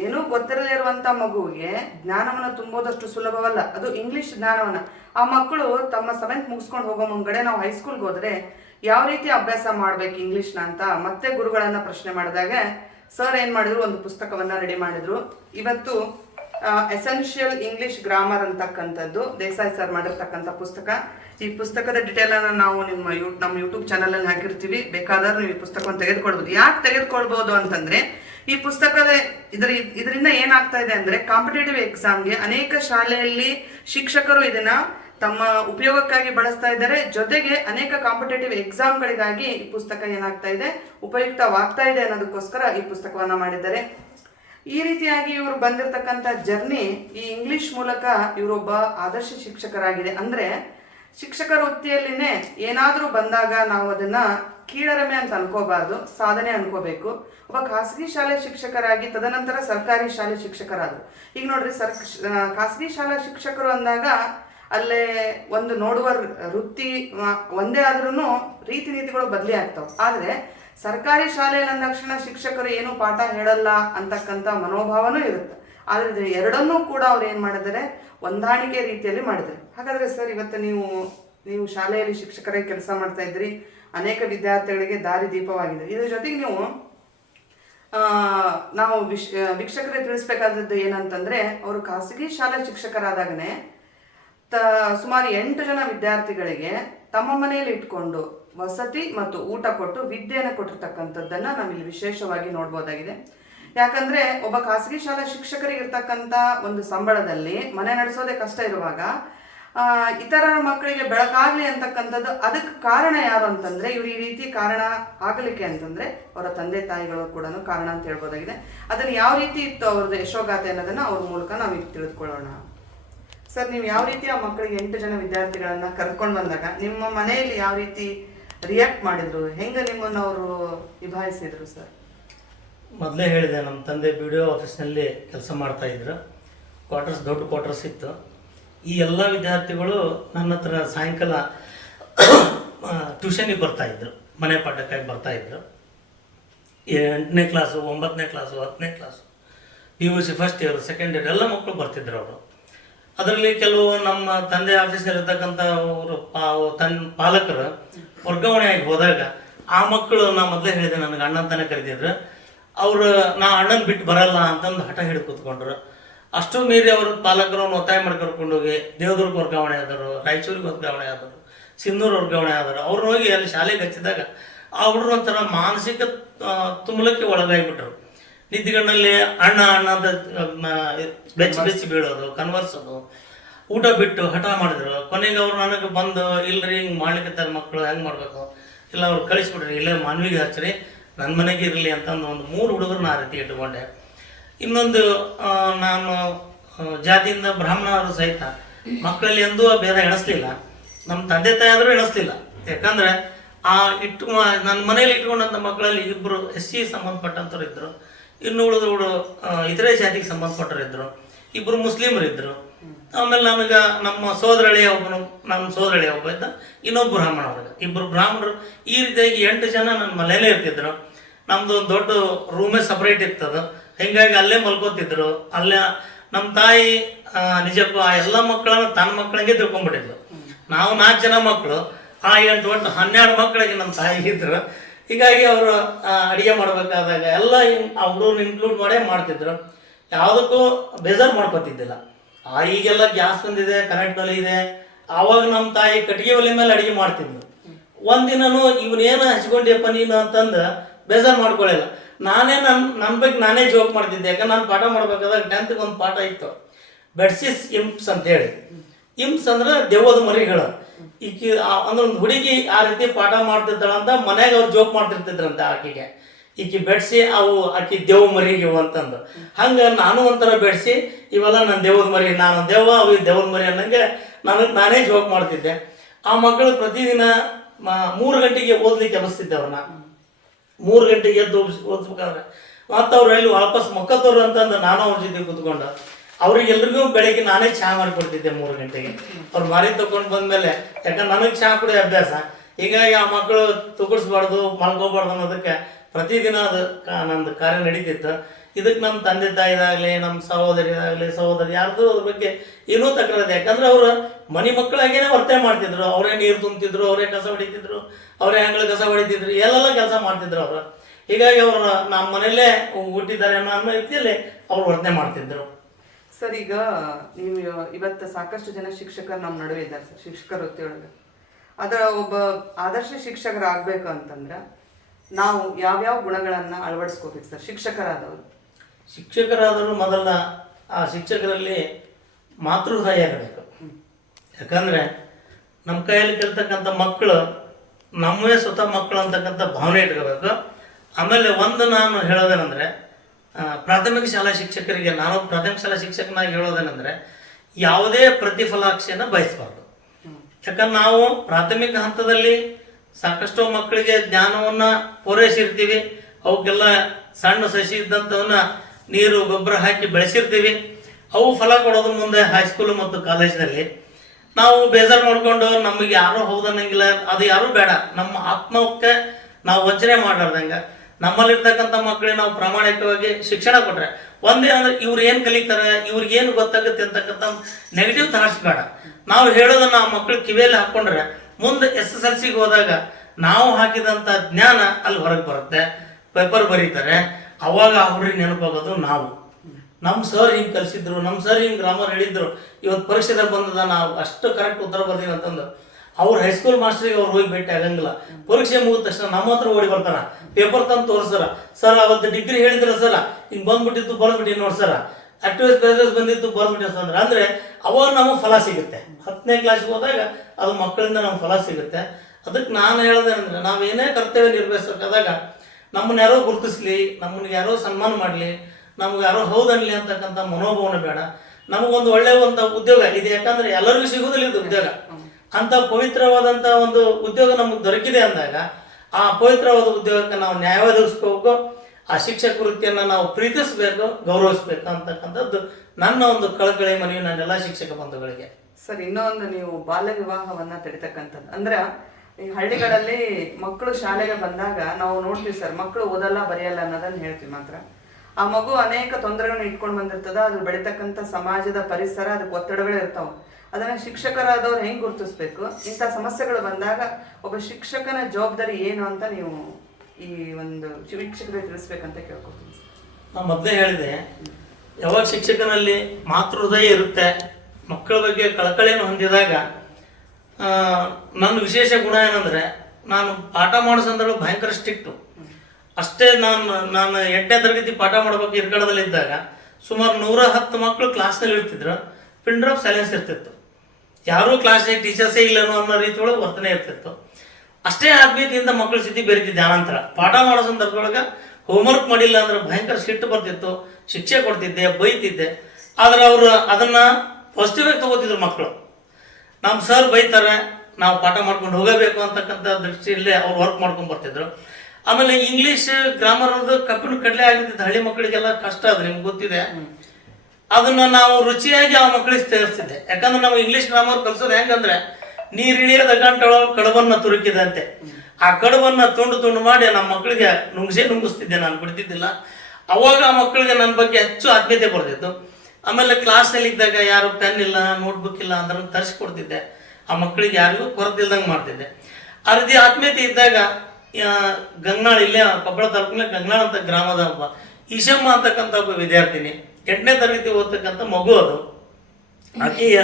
ಏನೂ ಗೊತ್ತಿರದೇ ಇರುವಂಥ ಮಗುವಿಗೆ ಜ್ಞಾನವನ್ನು ತುಂಬೋದಷ್ಟು ಸುಲಭವಲ್ಲ. ಅದು ಇಂಗ್ಲಿಷ್ ಜ್ಞಾನವನ್ನ. ಆ ಮಕ್ಕಳು ತಮ್ಮ ಸೆವೆಂತ್ ಮುಗಿಸ್ಕೊಂಡು ಹೋಗೋ ಮುಂಗಡೆ ನಾವು ಹೈಸ್ಕೂಲ್ಗೆ ಹೋದ್ರೆ ಯಾವ ರೀತಿ ಅಭ್ಯಾಸ ಮಾಡ್ಬೇಕು ಇಂಗ್ಲೀಷ್ನ ಅಂತ ಮತ್ತೆ ಗುರುಗಳನ್ನ ಪ್ರಶ್ನೆ ಮಾಡಿದಾಗ ಸರ್ ಏನು ಮಾಡಿದ್ರು? ಒಂದು ಪುಸ್ತಕವನ್ನ ರೆಡಿ ಮಾಡಿದ್ರು. ಇವತ್ತು ಎಸೆನ್ಷಿಯಲ್ ಇಂಗ್ಲಿಷ್ ಗ್ರಾಮರ್ ಅಂತಕ್ಕಂಥದ್ದು ದೇಸಾಯಿ ಸರ್ ಮಾಡಿರ್ತಕ್ಕಂಥ ಪುಸ್ತಕ. ಈ ಪುಸ್ತಕದ ಡಿಟೇಲ್ ಅನ್ನ ನಾವು ನಿಮ್ಮ ಯೂ, ನಮ್ಮ ಯೂಟ್ಯೂಬ್ ಚಾನಲ್ ಅಲ್ಲಿ ಹಾಕಿರ್ತೀವಿ. ಬೇಕಾದ್ರೆ ನೀವು ಈ ಪುಸ್ತಕವನ್ನು ತೆಗೆದುಕೊಳ್ಬೋದು. ಯಾಕೆ ತೆಗೆದುಕೊಳ್ಬೋದು ಅಂತಂದ್ರೆ, ಈ ಪುಸ್ತಕದ ಇದರ, ಇದರಿಂದ ಏನಾಗ್ತಾ ಇದೆ ಅಂದ್ರೆ ಕಾಂಪಿಟೇಟಿವ್ ಎಕ್ಸಾಮ್ಗೆ ಅನೇಕ ಶಾಲೆಯಲ್ಲಿ ಶಿಕ್ಷಕರು ಇದನ್ನ ತಮ್ಮ ಉಪಯೋಗಕ್ಕಾಗಿ ಬಳಸ್ತಾ ಇದ್ದಾರೆ. ಜೊತೆಗೆ ಅನೇಕ ಕಾಂಪಿಟೇಟಿವ್ ಎಕ್ಸಾಮ್ಗಳಿಗಾಗಿ ಈ ಪುಸ್ತಕ ಏನಾಗ್ತಾ ಇದೆ, ಉಪಯುಕ್ತವಾಗ್ತಾ ಇದೆ ಅನ್ನೋದಕ್ಕೋಸ್ಕರ ಈ ಪುಸ್ತಕವನ್ನ ಮಾಡಿದ್ದಾರೆ. ಈ ರೀತಿಯಾಗಿ ಇವರು ಬಂದಿರತಕ್ಕಂಥ ಜರ್ನಿ ಈ ಇಂಗ್ಲಿಷ್ ಮೂಲಕ ಇವರೊಬ್ಬ ಆದರ್ಶ ಶಿಕ್ಷಕರಾಗಿದೆ. ಅಂದ್ರೆ ಶಿಕ್ಷಕ ವೃತ್ತಿಯಲ್ಲಿನೇ ಏನಾದರೂ ಬಂದಾಗ ನಾವು ಅದನ್ನ ಕೀಳರಮೆ ಅಂತ ಅನ್ಕೋಬಾರ್ದು, ಸಾಧನೆ ಅನ್ಕೋಬೇಕು. ಒಬ್ಬ ಖಾಸಗಿ ಶಾಲೆ ಶಿಕ್ಷಕರಾಗಿ ತದನಂತರ ಸರ್ಕಾರಿ ಶಾಲೆ ಶಿಕ್ಷಕರಾದ್ರು. ಈಗ ನೋಡ್ರಿ ಸರ್ ಖಾಸಗಿ ಶಾಲಾ ಶಿಕ್ಷಕರು ಅಂದಾಗ ಅಲ್ಲೇ ಒಂದು ನೋಡುವ ವೃತ್ತಿ ಒಂದೇ ಆದ್ರೂ ರೀತಿ ನೀತಿಗಳು ಬದಲಿ ಆಗ್ತಾವ. ಆದ್ರೆ ಸರ್ಕಾರಿ ಶಾಲೆಯಲ್ಲಿ ಅಂದಾಕ್ಷಣ ಶಿಕ್ಷಕರು ಏನು ಪಾಠ ಹೇಳಲ್ಲ ಅಂತಕ್ಕಂಥ ಮನೋಭಾವನೂ ಇರುತ್ತೆ. ಆದ್ರೆ ಎರಡನ್ನೂ ಕೂಡ ಅವ್ರು ಏನ್ ಮಾಡಿದ್ದಾರೆ ಹೊಂದಾಣಿಕೆ ರೀತಿಯಲ್ಲಿ ಮಾಡಿದ್ರಿ. ಹಾಗಾದ್ರೆ ಸರ್, ಇವತ್ತು ನೀವು ನೀವು ಶಾಲೆಯಲ್ಲಿ ಶಿಕ್ಷಕರಾಗಿ ಕೆಲಸ ಮಾಡ್ತಾ ಇದ್ರಿ ಅನೇಕ ವಿದ್ಯಾರ್ಥಿಗಳಿಗೆ ದಾರಿ ದೀಪವಾಗಿದೆ. ಇದ್ರ ಜೊತೆಗೆ ನೀವು ನಾವು ವಿಶ್ ವೀಕ್ಷಕರಿಗೆ ತಿಳಿಸ್ಬೇಕಾದದ್ದು ಏನಂತಂದ್ರೆ, ಅವರು ಖಾಸಗಿ ಶಾಲಾ ಶಿಕ್ಷಕರಾದಾಗನೇ ತ, ಸುಮಾರು ಎಂಟು ಜನ ವಿದ್ಯಾರ್ಥಿಗಳಿಗೆ ತಮ್ಮ ಮನೆಯಲ್ಲಿ ಇಟ್ಕೊಂಡು ವಸತಿ ಮತ್ತು ಊಟ ಕೊಟ್ಟು ವಿದ್ಯೆಯನ್ನು ಕೊಟ್ಟಿರ್ತಕ್ಕಂಥದ್ದನ್ನ ನಾವಿಲ್ಲಿ ವಿಶೇಷವಾಗಿ ನೋಡ್ಬೋದಾಗಿದೆ. ಯಾಕಂದ್ರೆ ಒಬ್ಬ ಖಾಸಗಿ ಶಾಲಾ ಶಿಕ್ಷಕರಿಗೆ ಇರ್ತಕ್ಕಂಥ ಒಂದು ಸಂಬಳದಲ್ಲಿ ಮನೆ ನಡೆಸೋದೇ ಕಷ್ಟ ಇರುವಾಗ ಇತರ ಮಕ್ಕಳಿಗೆ ಬೆಳಕಾಗ್ಲಿ ಅಂತಕ್ಕಂಥದ್ದು ಅದಕ್ಕೆ ಕಾರಣ ಯಾರು ಅಂತಂದ್ರೆ ಇವ್ರು ಈ ರೀತಿ ಕಾರಣ ಆಗಲಿಕ್ಕೆ ಅಂತಂದ್ರೆ ಅವರ ತಂದೆ ತಾಯಿಗಳು ಕೂಡ ಕಾರಣ ಅಂತ ಹೇಳ್ಬೋದಾಗಿದೆ. ಅದನ್ನ ಯಾವ ರೀತಿ ಇತ್ತು ಅವ್ರದ್ದು ಯಶೋಗಾಥೆ ಅನ್ನೋದನ್ನ ಅವ್ರ ಮೂಲಕ ನಾವು ಈಗ ತಿಳಿದುಕೊಳ್ಳೋಣ. ಸರ್, ನೀವು ಯಾವ ರೀತಿ ಆ ಮಕ್ಕಳಿಗೆ ಎಂಟು ಜನ ವಿದ್ಯಾರ್ಥಿಗಳನ್ನ ಕರ್ಕೊಂಡು ಬಂದಾಗ ನಿಮ್ಮ ಮನೆಯಲ್ಲಿ ಯಾವ ರೀತಿ ರಿಯಾಕ್ಟ್ ಮಾಡಿದ್ರು? ಹೆಂಗ ನಿಮ್ಮನ್ನ ಅವರು ನಿಭಾಯಿಸಿದ್ರು ಸರ್? ಮೊದಲೇ ಹೇಳಿದೆ, ನಮ್ಮ ತಂದೆ ಬಿ ಡಿ ಒ ಆಫೀಸ್ನಲ್ಲಿ ಕೆಲಸ ಮಾಡ್ತಾಯಿದ್ರು ಕ್ವಾರ್ಟರ್ಸ್, ದೊಡ್ಡ ಕ್ವಾರ್ಟರ್ಸ್ ಇತ್ತು. ಈ ಎಲ್ಲ ವಿದ್ಯಾರ್ಥಿಗಳು ನನ್ನ ಹತ್ರ ಸಾಯಂಕಾಲ ಟ್ಯೂಷನಿಗೆ ಬರ್ತಾಯಿದ್ರು ಮನೆ ಪಾಠಕ್ಕಾಗಿ ಬರ್ತಾಯಿದ್ರು ಎಂಟನೇ ಕ್ಲಾಸು, ಒಂಬತ್ತನೇ ಕ್ಲಾಸು, ಹತ್ತನೇ class, P U C first year second year ಎಲ್ಲ ಮಕ್ಕಳು ಬರ್ತಿದ್ರು ಅವರು. ಅದರಲ್ಲಿ ಕೆಲವು ನಮ್ಮ ತಂದೆ ಆಫೀಸಲ್ಲಿರ್ತಕ್ಕಂಥ ಅವರು ಪಾ ತನ್ನ ಪಾಲಕರು ವರ್ಗಾವಣೆಯಾಗಿ ಹೋದಾಗ ಆ ಮಕ್ಕಳು ನಾ ಮೊದಲೇ ಹೇಳಿದೆ, ನನಗೆ ಅಣ್ಣ ಅಂತಾನೆ ಕರೆದಿದ್ರು. ಅವರು ನಾ ಅಣ್ಣನ ಬಿಟ್ಟು ಬರಲ್ಲ ಅಂತಂದು ಹಠ ಹಿಡಿದು ಕೂತ್ಕೊಂಡ್ರು. ಅಷ್ಟು ಮೀರಿ ಅವ್ರ ಪಾಲಕರವ್ರನ್ನ ಒತ್ತಾಯ ಮಾಡಿ ಕರ್ಕೊಂಡೋಗಿ ದೇವದುರ್ಗ ವರ್ಗಾವಣೆ ಆದರು, ರಾಯಚೂರಿಗೆ ವರ್ಗಾವಣೆ ಆದರು ಸಿಂಧೂರು ವರ್ಗಾವಣೆ ಆದರು. ಅವ್ರನ್ನ ಹೋಗಿ ಅಲ್ಲಿ ಶಾಲೆಗೆ ಹಚ್ಚಿದಾಗ ಆ ಹುಡುಗರು ಒಂಥರ ಮಾನಸಿಕ ತುಂಬಲಕ್ಕೆ ಒಳಗಾಗಿಬಿಟ್ರು. ನಿದ್ದೆಗಣ್ಣಲ್ಲಿ ಅಣ್ಣ ಅಣ್ಣ ಅಂತ ಬೆಚ್ಚಿ ಬೆಚ್ಚಿ ಬೀಳೋದು, ಕನ್ವರ್ಸೋದು, ಊಟ ಬಿಟ್ಟು ಹಠ ಮಾಡಿದ್ರು. ಕೊನೆಗೆ ಅವ್ರು ನನಗೆ ಬಂದು, ಇಲ್ರಿ ಹಿಂಗೆ ಮಾಡ್ಲಿಕ್ಕೆ ಮಕ್ಕಳು ಹೆಂಗೆ ಮಾಡಬೇಕು? ಇಲ್ಲ ಅವ್ರು ಕಳಿಸ್ಬಿಡ್ರಿ, ಇಲ್ಲೇ ಮಾನ್ವಿಗೆ ಹಚ್ಚ್ರಿ. ನನ್ನ ಮನೆಗೆ ಇರಲಿ ಅಂತಂದು ಒಂದು ಮೂರು ಹುಡುಗರನ್ನ ಆ ರೀತಿ ಇಟ್ಟುಕೊಂಡೆ. ಇನ್ನೊಂದು ನಾನು ಜಾತಿಯಿಂದ ಬ್ರಾಹ್ಮಣರು ಸಹಿತ ಮಕ್ಕಳಲ್ಲಿ ಎಂದೂ ಆ ಭೇದ ಎಣಿಸ್ಲಿಲ್ಲ. ನಮ್ಮ ತಂದೆ ತಾಯಿಯಾದರೂ ಎಣಿಸ್ಲಿಲ್ಲ. ಯಾಕಂದರೆ ಆ ಇಟ್ಟು ನನ್ನ ಮನೇಲಿ ಇಟ್ಕೊಂಡಂಥ ಮಕ್ಕಳಲ್ಲಿ ಇಬ್ಬರು ಎಸ್ ಸಿ ಸಂಬಂಧಪಟ್ಟಂಥವ್ರು ಇದ್ದರು ಇನ್ನು ಉಳಿದವರು ಇತರೆ ಜಾತಿಗೆ ಸಂಬಂಧಪಟ್ಟರು ಇದ್ದರು ಇಬ್ಬರು ಮುಸ್ಲಿಮರು ಇದ್ದರು ಆಮೇಲೆ ನನಗೆ ನಮ್ಮ ಸೋದರಳಿಯ ಒಬ್ಬನು ನಮ್ಮ ಸೋದರಳಿಯ ಒಬ್ಬ ಇದ್ದ, ಇನ್ನೊಬ್ಬ ಬ್ರಾಹ್ಮಣ ಅವ್ರಿಗೆ ಇಬ್ಬರು ಬ್ರಾಹ್ಮಣರು ಈ ರೀತಿಯಾಗಿ ಎಂಟು ಜನ ನನ್ನ ಮನೆಯಲ್ಲೇ ಇರ್ತಿದ್ರು. ನಮ್ದು ಒಂದು ದೊಡ್ಡ ರೂಮೇ ಸಪ್ರೇಟ್ ಇತ್ತದು ಹಿಂಗಾಗಿ ಅಲ್ಲೇ ಮಲ್ಕೋತಿದ್ರು. ಅಲ್ಲೇ ನಮ್ಮ ತಾಯಿ ನಿಜಪ್ಪ ಆ ಎಲ್ಲ ಮಕ್ಕಳನ್ನು ತನ್ನ ಮಕ್ಕಳಿಗೆ ತಿಳ್ಕೊಂಡ್ಬಿಟ್ಟಿದ್ರು ನಾವು ನಾಲ್ಕು ಜನ ಮಕ್ಕಳು. ಆ ಎಂಟು ಒಟ್ಟು ಹನ್ನೆರಡು ಮಕ್ಕಳಿಗೆ ನಮ್ಮ ತಾಯಿ ಇದ್ರು. ಹೀಗಾಗಿ ಅವರು ಅಡುಗೆ ಮಾಡ್ಬೇಕಾದಾಗ ಎಲ್ಲ ಅವರು ಇನ್ಕ್ಲೂಡ್ ಮಾಡೇ ಮಾಡ್ತಿದ್ರು. ಯಾವುದಕ್ಕೂ ಬೇಜಾರು ಮಾಡ್ಕೊತಿದ್ದಿಲ್ಲ. ಆ, ಈಗೆಲ್ಲ ಗ್ಯಾಸ್ ಬಂದಿದೆ ಕರೆಂಟ್ ಒಲೆ ಇದೆ. ಆವಾಗ ನಮ್ಮ ತಾಯಿ ಕಟ್ಟಿಗೆ ಒಲೆ ಮೇಲೆ ಅಡುಗೆ ಮಾಡ್ತಿದ್ರು ಒಂದಿನನು ಇವನೇನು ಹಚ್ಕೊಂಡಿಯಪ್ಪ ನೀನು ಅಂತಂದು ಬೇಜಾರು ಮಾಡ್ಕೊಳ್ಳಿಲ್ಲ. ನಾನೇ ನನ್ನ ನನ್ನ ಬಗ್ಗೆ ನಾನೇ ಜೋಕ್ ಮಾಡ್ತಿದ್ದೆ. ಯಾಕಂದ್ರೆ ನಾನು ಪಾಠ ಮಾಡ್ಬೇಕಾದಾಗ ಟೆಂತ್ಗೆ ಒಂದು ಪಾಠ ಇತ್ತು. ಬೆಡ್ಸಿಸ್ ಇಂಪ್ಸ್ ಅಂತ ಹೇಳಿ. ಇಂಪ್ಸ್ ಅಂದ್ರೆ ದೆವ್ವದ ಮರಿಗಳು. ಈಕಿ ಅಂದ್ರೆ ಒಂದು ಹುಡುಗಿ ಆ ರೀತಿ ಪಾಠ ಮಾಡ್ತಿದ್ದಾಳ ಅಂತ ಮನೆಗೆ ಅವ್ರು ಜೋಕ್ ಮಾಡ್ತಿರ್ತಿದ್ರಂತೆ ಆಕೆಗೆ. ಈಕಿ ಬೆಡ್ಸಿ ಅವು ಆಕಿ ದೇವ್ ಮರಿಗೆ ಅಂತಂದು. ಹಂಗೆ ನಾನು ಒಂಥರ ಬೆಡ್ಸಿ ಇವೆಲ್ಲ ನನ್ನ ದೇವದ ಮರಿ. ನಾನು ದೇವ ಅವು ದೇವದ ಮರಿ ಅನ್ನಂಗೆ ನನಗೆ ನಾನೇ ಜೋಕ್ ಮಾಡ್ತಿದ್ದೆ. ಆ ಮಕ್ಕಳು ಪ್ರತಿದಿನ ಮೂರು ಗಂಟೆಗೆ ಓದ್ಲಿಕ್ಕೆ ಎಬ್ಬಿಸ್ತಿದ್ದೆ ಅವ್ರನ್ನ ಮೂರು ಗಂಟೆಗೆ ಎದ್ದು ಓದಿಸ್ ಓದಿಸ್ಬೇಕಾದ್ರೆ. ಮತ್ತು ಅವ್ರು ಎಲ್ಲಿ ವಾಪಸ್ ಮಕ್ಕತ್ತವ್ರು ಅಂತಂದು ನಾನು ಅವ್ರ ಜೊತೆ ಕೂತ್ಕೊಂಡು. ಅವ್ರಿಗೆಲ್ರಿಗೂ ಬೆಳಗ್ಗೆ ನಾನೇ ಚಹಾ ಮಾಡಿಕೊಡ್ತಿದ್ದೆ ಮೂರು ಗಂಟೆಗೆ. ಅವ್ರು ಮಾರಿ ತಗೊಂಡು ಬಂದ್ಮೇಲೆ, ಯಾಕಂದ್ರೆ ನನಗೆ ಚಹಾ ಕುಡಿಯೋ ಅಭ್ಯಾಸ. ಹೀಗಾಗಿ ಆ ಮಕ್ಕಳು ತುಗುಡ್ಸ್ಬಾರ್ದು ಮಲ್ಕೋಬಾರ್ದು ಅನ್ನೋದಕ್ಕೆ ಪ್ರತಿದಿನ ಅದು ನಂದು ಕಾರ್ಯ ನಡೀತಿತ್ತು. ಇದಕ್ಕೆ ನಮ್ಮ ತಂದೆ ತಾಯಿದಾಗಲಿ ನಮ್ಮ ಸಹೋದರಿದಾಗಲಿ, ಸಹೋದರಿ ಯಾರ್ದು ಅದ್ರ ಬಗ್ಗೆ ಏನೂ ತಕ್ಕಂಥದ್ದು ಯಾಕಂದ್ರೆ ಅವರು ಮನೆ ಮಕ್ಕಳಾಗೇನೆ ವರ್ತನೆ ಮಾಡ್ತಿದ್ರು. ಅವರೇ ನೀರು ತುಂಬ್ತಿದ್ರು, ಅವರೇ ಕಸ ಹೊಡಿತಿದ್ರು. ಅವರೇ ಹೆಂಗಳ ಕಸ ಹೊಡಿತಿದ್ರು ಎಲ್ಲೆಲ್ಲ ಕೆಲಸ ಮಾಡ್ತಿದ್ರು ಅವರು. ಹೀಗಾಗಿ ಅವರು ನಮ್ಮ ಮನೆಯಲ್ಲೇ ಹುಟ್ಟಿದ್ದಾರೆ ಅನ್ನೋ ಅನ್ನೋ ರೀತಿಯಲ್ಲಿ ಅವ್ರು ವರ್ತನೆ ಮಾಡ್ತಿದ್ರು. ಸರ್ ಈಗ ನೀವು ಇವತ್ತು ಸಾಕಷ್ಟು ಜನ ಶಿಕ್ಷಕರು ನಮ್ಮ ನಡುವೆ ಇದ್ದಾರೆ ಸರ್ ಶಿಕ್ಷಕ ವೃತ್ತಿಯೊಳಗೆ ಅದರ ಒಬ್ಬ ಆದರ್ಶ ಶಿಕ್ಷಕರಾಗಬೇಕು ಅಂತಂದ್ರೆ ನಾವು ಯಾವ್ಯಾವ ಗುಣಗಳನ್ನು ಅಳವಡಿಸ್ಕೋಬೇಕು ಸರ್ ಶಿಕ್ಷಕರಾದವರು? ಶಿಕ್ಷಕರಾದರೂ ಮೊದಲ ಆ ಶಿಕ್ಷಕರಲ್ಲಿ ಮಾತೃಹೃದಯ ಇರಬೇಕು. ಯಾಕಂದರೆ ನಮ್ಮ ಕೈಯಲ್ಲಿ ಕಲಿತಕ್ಕಂಥ ಮಕ್ಕಳು ನಮ್ಮವೇ ಸ್ವತಃ ಮಕ್ಕಳು ಅಂತಕ್ಕಂಥ ಭಾವನೆ ಇಟ್ಕೋಬೇಕು. ಆಮೇಲೆ ಒಂದು ನಾನು ಹೇಳೋದೇನೆಂದರೆ ಪ್ರಾಥಮಿಕ ಶಾಲಾ ಶಿಕ್ಷಕರಿಗೆ ನಾನು ಪ್ರಾಥಮಿಕ ಶಾಲಾ ಶಿಕ್ಷಕನಾಗಿ ಹೇಳೋದೇನೆಂದರೆ, ಯಾವುದೇ ಪ್ರತಿಫಲಾಕ್ಷೆಯನ್ನು ಬಯಸಬಾರ್ದು. ಯಾಕಂದ್ರೆ ನಾವು ಪ್ರಾಥಮಿಕ ಹಂತದಲ್ಲಿ ಸಾಕಷ್ಟು ಮಕ್ಕಳಿಗೆ ಜ್ಞಾನವನ್ನ ಪೂರೈಸಿರ್ತೀವಿ, ಅವಕ್ಕೆಲ್ಲ ಸಣ್ಣ ಸಸಿ ಇದ್ದಂಥವನ್ನ ನೀರು, ಗೊಬ್ಬರ ಹಾಕಿ ಬೆಳೆಸಿರ್ತೀವಿ. ಅವು ಫಲ ಕೊಡೋದು ಮುಂದೆ ಹೈಸ್ಕೂಲು ಮತ್ತು ಕಾಲೇಜಿನಲ್ಲಿ. ನಾವು ಬೇಜಾರು ಮಾಡ್ಕೊಂಡು ನಮಗೆ ಯಾರು ಹೌದನ್ನಂಗಿಲ್ಲ ಅದು ಯಾರು ಬೇಡ. ನಮ್ಮ ಆತ್ಮಕ್ಕೆ ನಾವು ವಂಚನೆ ಮಾಡಾರ್ದಂಗ ನಮ್ಮಲ್ಲಿರ್ತಕ್ಕಂಥ ಮಕ್ಕಳಿಗೆ ನಾವು ಪ್ರಾಮಾಣಿಕವಾಗಿ ಶಿಕ್ಷಣ ಕೊಟ್ರೆ ಒಂದೇನಂದ್ರೆ ಇವ್ರು ಏನು ಕಲಿತಾರೆ, ಇವ್ರಿಗೆ ಏನು ಗೊತ್ತಾಗುತ್ತೆ ಅಂತಕ್ಕಂಥ ನೆಗೆಟಿವ್ ಥಾಟ್ಸ್ ಬೇಡ. ನಾವು ಹೇಳೋದನ್ನ ಆ ಮಕ್ಕಳು ಕಿವಿಯಲ್ಲಿ ಹಾಕೊಂಡ್ರೆ, ಮುಂದೆ ಎಸ್ ಎಸ್ ಎಲ್ ಸಿಗೆ ಹೋದಾಗ ನಾವು ಹಾಕಿದಂಥ ಜ್ಞಾನ ಅಲ್ಲಿ ಹೊರಗೆ ಬರುತ್ತೆ. ಪೇಪರ್ ಬರೀತಾರೆ. ಅವಾಗ ಅವ್ರಿಗೆ ನೆನಪಾಗೋದು ನಾವು. ನಮ್ಮ ಸರ್ ಹಿಂಗೆ ಕಲಿಸಿದ್ರು ನಮ್ಮ ಸರ್ ಹಿಂಗೆ ಗ್ರಾಮರ್ ಹೇಳಿದ್ರು ಇವತ್ತು ಪರೀಕ್ಷೆದಾಗ ಬಂದದ, ನಾವು ಅಷ್ಟು ಕರೆಕ್ಟ್ ಉತ್ತರ ಬರ್ತೀನಿ ಅಂತಂದು. ಅವ್ರು ಹೈಸ್ಕೂಲ್ ಮಾಸ್ಟರ್ಗೆ ಅವ್ರು ಹೋಗಿ ಭೇಟಿ ಆಗಂಗಿಲ್ಲ. ಪರೀಕ್ಷೆ ಮುಗಿದ ತಕ್ಷಣ ನಮ್ಮ ಹತ್ರ ಓಡಿ ಬರ್ತಾರ. ಪೇಪರ್ ತಂದು ತೋರಿಸ್ತಾರ. ಸರ್ ಅವತ್ತು ಡಿಗ್ರಿ ಹೇಳಿದ್ರ ಸರ ಹಿಂಗೆ ಬಂದ್ಬಿಟ್ಟಿತ್ತು ಬರ್ದ್ಬಿಟ್ಟು ನೋಡಿ ಸರ ಆಕ್ಟಿವೇಸ್ ಪೇಜಸ್ ಬಂದಿತ್ತು ಬರ್ದ್ಬಿಟ್ಟು ಅಂತಂದ್ರೆ ಅಂದರೆ ಅವಾಗ ನಮಗೆ ಫಲ ಸಿಗುತ್ತೆ. ಹತ್ತನೇ ಕ್ಲಾಸ್ಗೆ ಹೋದಾಗ ಅದು ಮಕ್ಕಳಿಂದ ನಮ್ಗೆ ಫಲ ಸಿಗುತ್ತೆ. ಅದಕ್ಕೆ ನಾನು ಹೇಳೋದೇನೆಂದ್ರೆ ನಾವೇನೇ ಕರ್ತವ್ಯ ನಿರ್ವಹಿಸಬೇಕಾದಾಗ ನಮ್ಮನ್ನ ಯಾರೋ ಗುರುತಿಸ್ಲಿ, ನಮ್ಮನ್ನ ಯಾರೋ ಸನ್ಮಾನ ಮಾಡಲಿ ನಮ್ಗೆ ಯಾರೋ ಹೌದನ್ಲಿ ಅಂತಕ್ಕಂಥ ಮನೋಭಾವನೆ ಬೇಡ. ನಮಗೊಂದು ಒಳ್ಳೆಯ ಒಂದು ಉದ್ಯೋಗ, ಇದೆ ಯಾಕಂದ್ರೆ ಎಲ್ಲರಿಗೂ ಸಿಗೋದಿಲ್ಲ ಇದು ಉದ್ಯೋಗ. ಅಂತ ಪವಿತ್ರವಾದಂಥ ಒಂದು ಉದ್ಯೋಗ ನಮಗೆ ದೊರಕಿದೆ ಅಂದಾಗ, ಆ ಪವಿತ್ರವಾದ ಉದ್ಯೋಗಕ್ಕೆ ನಾವು ನ್ಯಾಯ ಒದಗಿಸ್ಕೋಬೇಕು ಆ ಶಿಕ್ಷಕ ವೃತ್ತಿಯನ್ನು ನಾವು ಪ್ರೀತಿಸಬೇಕು, ಗೌರವಿಸ್ಬೇಕು ಅಂತಕ್ಕಂಥದ್ದು ನನ್ನ ಒಂದು ಕಳಕಳಿ ಮನವಿ ನನ್ನೆಲ್ಲ ಶಿಕ್ಷಕ ಬಂಧುಗಳಿಗೆ. ಸರ್, ಇನ್ನೊಂದು ನೀವು ಬಾಲ್ಯ ವಿವಾಹವನ್ನ ತಡಿತಕ್ಕಂಥದ್ದು. ಅಂದ್ರೆ ಈ ಹಳ್ಳಿಗಳಲ್ಲಿ ಮಕ್ಕಳು ಶಾಲೆಗೆ ಬಂದಾಗ ನಾವು ನೋಡ್ತೀವಿ ಸರ್, ಮಕ್ಕಳು ಓದಲ್ಲ, ಬರೆಯಲ್ಲ ಅನ್ನೋದನ್ನ ಹೇಳ್ತೀವಿ ಮಾತ್ರ. ಆ ಮಗು ಅನೇಕ ತೊಂದರೆಗಳನ್ನ ಇಟ್ಕೊಂಡು ಬಂದಿರ್ತದ, ಅದು ಬೆಳಿತಕ್ಕಂಥ ಸಮಾಜದ ಪರಿಸರ, ಅದಕ್ಕೆ ಒತ್ತಡಗಳು ಇರ್ತಾವ. ಅದನ್ನ ಶಿಕ್ಷಕರಾದವ್ರು ಹೆಂಗೆ ಗುರುತಿಸ್ಬೇಕು? ಇಂಥ ಸಮಸ್ಯೆಗಳು ಬಂದಾಗ ಒಬ್ಬ ಶಿಕ್ಷಕನ ಜವಾಬ್ದಾರಿ ಏನು ಅಂತ ನೀವು ಈ ಒಂದು ಶಿಕ್ಷಕರಿಗೆ ತಿಳಿಸ್ಬೇಕಂತ ಕೇಳ್ಕೊತೀನಿ. ನಾನು ಮೊದಲೇ ಹೇಳಿದೆ, ಯಾವಾಗ ಶಿಕ್ಷಕನಲ್ಲಿ ಮಾತೃ ಹೃದಯ ಇರುತ್ತೆ, ಮಕ್ಕಳ ಬಗ್ಗೆ ಕಳಕಳಿಯನ್ನು ಹೊಂದಿದಾಗ ನನ್ನ ವಿಶೇಷ ಗುಣ ಏನಂದರೆ, ನಾನು ಪಾಠ ಮಾಡೋ ಸಂದರ್ಭ ಭಯಂಕರ ಸ್ಟ್ರಿಕ್ಟು ಅಷ್ಟೇ ನಾನು ನಾನು ಎಂಟನೇ ತರಗತಿ ಪಾಠ ಮಾಡ್ಬೇಕು ಇದ್ದಾಗ ಸುಮಾರು ನೂರ ಹತ್ತು ಮಕ್ಕಳು ಕ್ಲಾಸ್ನಲ್ಲಿ ಇರ್ತಿದ್ರು. ಪಿನ್ ಸೈಲೆನ್ಸ್ ಇರ್ತಿತ್ತು. ಯಾರೂ ಕ್ಲಾಸ್ನಾಗ ಟೀಚರ್ಸೇ ಇಲ್ಲ ಅನ್ನೋ ರೀತಿ ಒಳಗೆ ವರ್ತನೆ ಇರ್ತಿತ್ತು. ಅಷ್ಟೇ ಆತ್ಮೀಯತೆಯಿಂದ ಮಕ್ಕಳ ಸ್ಥಿತಿ ಬೆರಿತಿದ್ದೆ ಆನಂತರ ಪಾಠ ಮಾಡೋ ಸಂದರ್ಭದೊಳಗೆ ಹೋಮ್ವರ್ಕ್ ಮಾಡಿಲ್ಲ ಅಂದ್ರೆ ಭಯಂಕರ ಸಿಟ್ಟು ಬರ್ತಿತ್ತು, ಶಿಕ್ಷೆ ಕೊಡ್ತಿದ್ದೆ, ಬೈತಿದ್ದೆ. ಆದ್ರೆ ಅವರು ಅದನ್ನ ಪಾಸಿಟಿವ್ ಆಗಿ ತಗೋತಿದ್ರು ಮಕ್ಕಳು ನಮ್ಮ ಸರ್ ಬೈತಾರೆ, ನಾವು ಪಾಠ ಮಾಡ್ಕೊಂಡು ಹೋಗಬೇಕು ಅಂತಕ್ಕಂಥ ದೃಷ್ಟಿಯಲ್ಲೇ ಅವ್ರು ವರ್ಕ್ ಮಾಡ್ಕೊಂಡು ಬರ್ತಿದ್ರು. ಆಮೇಲೆ ಇಂಗ್ಲೀಷ್ ಗ್ರಾಮರ್ ಅದು ಕಬ್ಬಿನ ಕಡಲೆ ಆಗಿರ್ತಿತ್ತು ಹಳ್ಳಿ ಮಕ್ಕಳಿಗೆಲ್ಲ ಕಷ್ಟ ಅದು ನಿಮ್ಗೆ ಗೊತ್ತಿದೆ. ಅದನ್ನ ನಾವು ರುಚಿಯಾಗಿ ಆ ಮಕ್ಕಳಿಗೆ ಸೇರಿಸ್ತಿದ್ದೆ ಯಾಕಂದ್ರೆ ನಾವು ಇಂಗ್ಲಿಷ್ ಗ್ರಾಮರ್ ಕಲ್ಸೋದು ಹೆಂಗಂದ್ರೆ ನೀರಿಳಿಯದ ಗಂಟಳ ಕಡುಬನ್ನ ತುರುಕಿದಂತೆ ಆ ಕಡುಬನ್ನ ತುಂಡು ತುಂಡು ಮಾಡಿ ನಮ್ಮ ಮಕ್ಕಳಿಗೆ ನುಂಗ್ಸೇ ನುಂಗಿಸ್ತಿದ್ದೆ ನಾನು ಬಿಡ್ತಿದ್ದಿಲ್ಲ. ಅವಾಗ ಆ ಮಕ್ಕಳಿಗೆ ನನ್ನ ಬಗ್ಗೆ ಹೆಚ್ಚು ಆದ್ಯತೆ ಬರ್ತಿತ್ತು ಆಮೇಲೆ ಕ್ಲಾಸ್ನಲ್ಲಿ ಇದ್ದಾಗ ಯಾರು ಪೆನ್ ಇಲ್ಲ ನೋಟ್ಬುಕ್ ಇಲ್ಲ ಅಂದ್ರೆ ತರಿಸ್ಕೊಡ್ತಿದ್ದೆ. ಆ ಮಕ್ಕಳಿಗೆ ಯಾರಿಗೂ ಕೊರತಿಲ್ದಂಗೆ ಮಾಡ್ತಿದ್ದೆ. ಆ ರೀತಿ ಆತ್ಮೀಯತೆ ಇದ್ದಾಗ ಆ, ಗಂಗಾಳ್ ಇಲ್ಲೇ ಕೊಪ್ಪಳ ತಾಲೂಕಿನ ಗಂಗ್ನಾಳ್ ಅಂತ ಗ್ರಾಮದ ಒಬ್ಬ ಈಶಮ್ಮ ಅಂತಕ್ಕಂಥ ಒಬ್ಬ ವಿದ್ಯಾರ್ಥಿನಿ. ಎಂಟನೇ ತರಗತಿ ಓದ್ತಕ್ಕಂಥ ಮಗು ಅದು. ಆಕೆಯ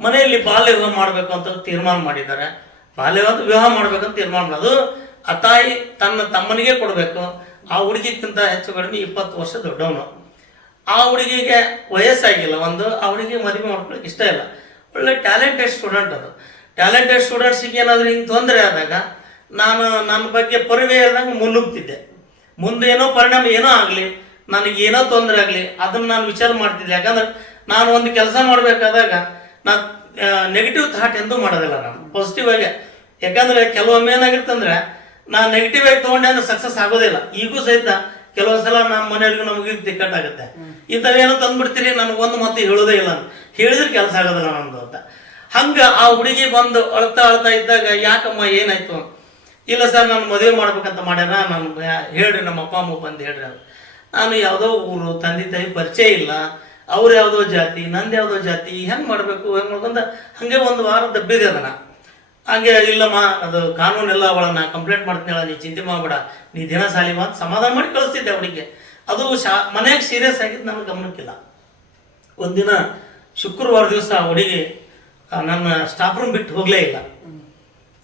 ಮನೆಯಲ್ಲಿ ಬಾಲ್ಯ ವಿವಾಹ ಮಾಡಬೇಕು ಅಂತ ತೀರ್ಮಾನ ಮಾಡಿದ್ದಾರೆ. ಬಾಲ್ಯ ವಿವಾಹ ವಿವಾಹ ಮಾಡ್ಬೇಕಂತ ತೀರ್ಮಾನ ಅದು ಆ ತಾಯಿ ತನ್ನ ತಮ್ಮನಿಗೆ ಕೊಡಬೇಕು. ಆ ಹುಡುಗಿಕ್ಕಿಂತ ಹೆಚ್ಚು ಕಡಿಮೆ ಇಪ್ಪತ್ತು ವರ್ಷ ದೊಡ್ಡವನು. ಆ ಹುಡುಗಿಗೆ ವಯಸ್ಸಾಗಿಲ್ಲ ಒಂದು. ಆ ಹುಡುಗಿ ಮದುವೆ ಮಾಡ್ಕೊಳಕ್ಕೆ ಇಷ್ಟ ಇಲ್ಲ. ಒಳ್ಳೆ ಟ್ಯಾಲೆಂಟೆಡ್ ಸ್ಟೂಡೆಂಟ್ ಅದು. ಟ್ಯಾಲೆಂಟೆಡ್ ಸ್ಟೂಡೆಂಟ್ಸಿಗೆ ಏನಾದರೂ ಹಿಂಗೆ ತೊಂದರೆ ಆದಾಗ ನಾನು ನನ್ನ ಬಗ್ಗೆ ಪರಿವೆ ಇಲ್ದಂಗೆ ಮುನ್ನುಗ್ತಿದ್ದೆ. ಮುಂದೆ ಏನೋ ಪರಿಣಾಮ ಏನೋ ಆಗಲಿ ನನಗೆ ಏನೋ ತೊಂದರೆ ಆಗಲಿ ಅದನ್ನು ನಾನು ವಿಚಾರ ಮಾಡ್ತಿದ್ದೆ. ಯಾಕಂದ್ರೆ ನಾನು ಒಂದು ಕೆಲಸ ಮಾಡಬೇಕಾದಾಗ ನಾನು ನೆಗೆಟಿವ್ ಥಾಟ್ ಎಂದೂ ಮಾಡೋದಿಲ್ಲ ನಾನು. ಪಾಸಿಟಿವ್ ಆಗಿ ಯಾಕಂದರೆ ಕೆಲವೊಮ್ಮೆ ಏನಾಗಿರ್ತಂದ್ರೆ ನಾನು ನೆಗೆಟಿವ್ ಆಗಿ ತೊಗೊಂಡೆ ಅಂದ್ರೆ ಸಕ್ಸಸ್ ಆಗೋದಿಲ್ಲ. ಈಗೂ ಸಹಿತ ಕೆಲವೊಂದು ಸಲ ನಮ್ಮ ಮನೆಯವ್ರಿಗೂ ನಮಗೆ ತಿಕ್ಕಟ್ಟಾಗುತ್ತೆ ಇಂಥವೇನೋ ತಂದ್ಬಿಡ್ತೀರಿ ನನಗೆ ಒಂದು ಮತ್ತೆ ಹೇಳೋದೇ ಇಲ್ಲ ಹೇಳಿದ್ರೆ ಕೆಲಸ ಆಗೋದಿಲ್ಲ ನಮ್ದು ಅಂತ. ಹಂಗೆ ಆ ಹುಡುಗಿ ಬಂದು ಅಳ್ತಾ ಅಳ್ತಾ ಇದ್ದಾಗ ಯಾಕಮ್ಮ ಏನಾಯ್ತು? ಇಲ್ಲ ಸರ್, ನಾನು ಮದುವೆ ಮಾಡ್ಬೇಕಂತ ಮಾಡ್ಯಾರ, ನಾನು ಹೇಳ್ರಿ, ನಮ್ಮ ಅಪ್ಪ, ಅಮ್ಮ ಬಂದು ಹೇಳ್ರಿ ಅದು. ನಾನು ಯಾವುದೋ ಊರು, ತಂದೆ, ತಾಯಿ ಪರಿಚಯ ಇಲ್ಲ. ಅವ್ರು ಯಾವುದೋ ಜಾತಿ, ನಂದು ಯಾವುದೋ ಜಾತಿ, ಹೆಂಗೆ ಮಾಡಬೇಕು, ಹೆಂಗೆ ಮಾಡ್ಕೊಂತ ಹಾಗೆ ಒಂದು ವಾರ ದಬ್ಬಿದೆ ಅದನ್ನ. ಹಂಗೆ ಇಲ್ಲಮ್ಮ, ಅದು ಕಾನೂನೆಲ್ಲ ಅವಳನ್ನ ಕಂಪ್ಲೇಂಟ್ ಮಾಡ್ತೀನಲ್ಲ ನೀ ಚಿಂತೆ ಮಾಡಬೇಡ. ನೀ ದಿನ ಸಾಲಿ ಮಾತು ಸಮಾಧಾನ ಮಾಡಿ ಕಳಿಸ್ತಿದ್ದೆ ಅವಳಿಗೆ. ಅದು ಶಾ, ಮನೆಯಾಗ ಸೀರಿಯಸ್ ಆಗಿದ್ದು ನನಗೆ ಗಮನಕ್ಕಿಲ್ಲ. ಒಂದಿನ ಶುಕ್ರವಾರ ದಿವಸ ಆ ಹುಡುಗಿ ನನ್ನ ಸ್ಟಾಫ್ ರೂಮ್ ಬಿಟ್ಟು ಹೋಗಲೇ ಇಲ್ಲ.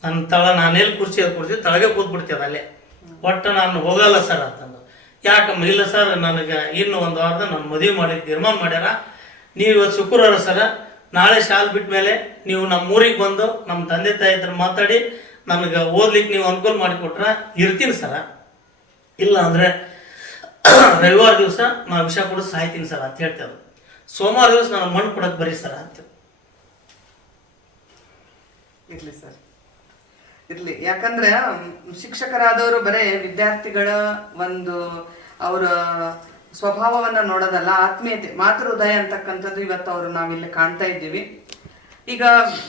ನನ್ನ ತಳ ನಾನೆಲ್ಲಿ ಕುರ್ಚಿ ಅದು ಕುರ್ಚಿ, ತಳಗೆ ಕೂತ್ಬಿಡ್ತೇವೆ ಅಲ್ಲೇ. ಒಟ್ಟು ನಾನು ಹೋಗಲ್ಲ ಸರ್ ಅಂತಂದು. ಯಾಕಮ್ಮ? ಇಲ್ಲ ಸರ್, ನನಗೆ ಇನ್ನು ಒಂದು ವಾರದ ನಾನು ಮದುವೆ ಮಾಡಿ ತೀರ್ಮಾನ ಮಾಡ್ಯಾರ. ನೀವು ಇವತ್ತು ಶುಕ್ರವಾರ ಸರ, ನಾಳೆ ಶಾಲೆ ಬಿಟ್ಟ ಮೇಲೆ ನೀವು ನಮ್ಮ ಊರಿಗೆ ಬಂದು ನಮ್ಮ ತಂದೆ ತಾಯಿ ಹತ್ರ ಮಾತಾಡಿ, ನನಗೆ ಓದ್ಲಿಕ್ಕೆ ನೀವು ಅನುಕೂಲ ಮಾಡಿಕೊಟ್ರೆ ಇರ್ತೀನಿ ಸರ. ಇಲ್ಲ ಅಂದರೆ ರವಿವಾರ ದಿವಸ ನಾ ವಿಷ ಕೊಡು ಸಾಯ್ತೀನಿ ಸರ್ ಅಂತ ಹೇಳ್ತೇವೆ ಸೋಮವಾರ ದಿವಸ ನಾನು ಮಣ್ಣು ಕೊಡೋಕೆ ಬರೀ ಸರ್ ಅಂತ. ಇರಲಿ ಸರ್. ಇರ್ಲಿ. ಯಾಕಂದ್ರೆ ಶಿಕ್ಷಕರಾದವರು ಬರೇ ವಿದ್ಯಾರ್ಥಿಗಳ ಒಂದು ಅವರ ಸ್ವಭಾವವನ್ನ ನೋಡೋದಲ್ಲ, ಆತ್ಮೀಯತೆ ಮಾತೃ ಹೃದಯ ಅಂತಕ್ಕಂಥದ್ದು ಇವತ್ತು ಅವರು ನಾವಿಲ್ಲಿ ಕಾಣ್ತಾ ಇದ್ದೀವಿ. ಈಗ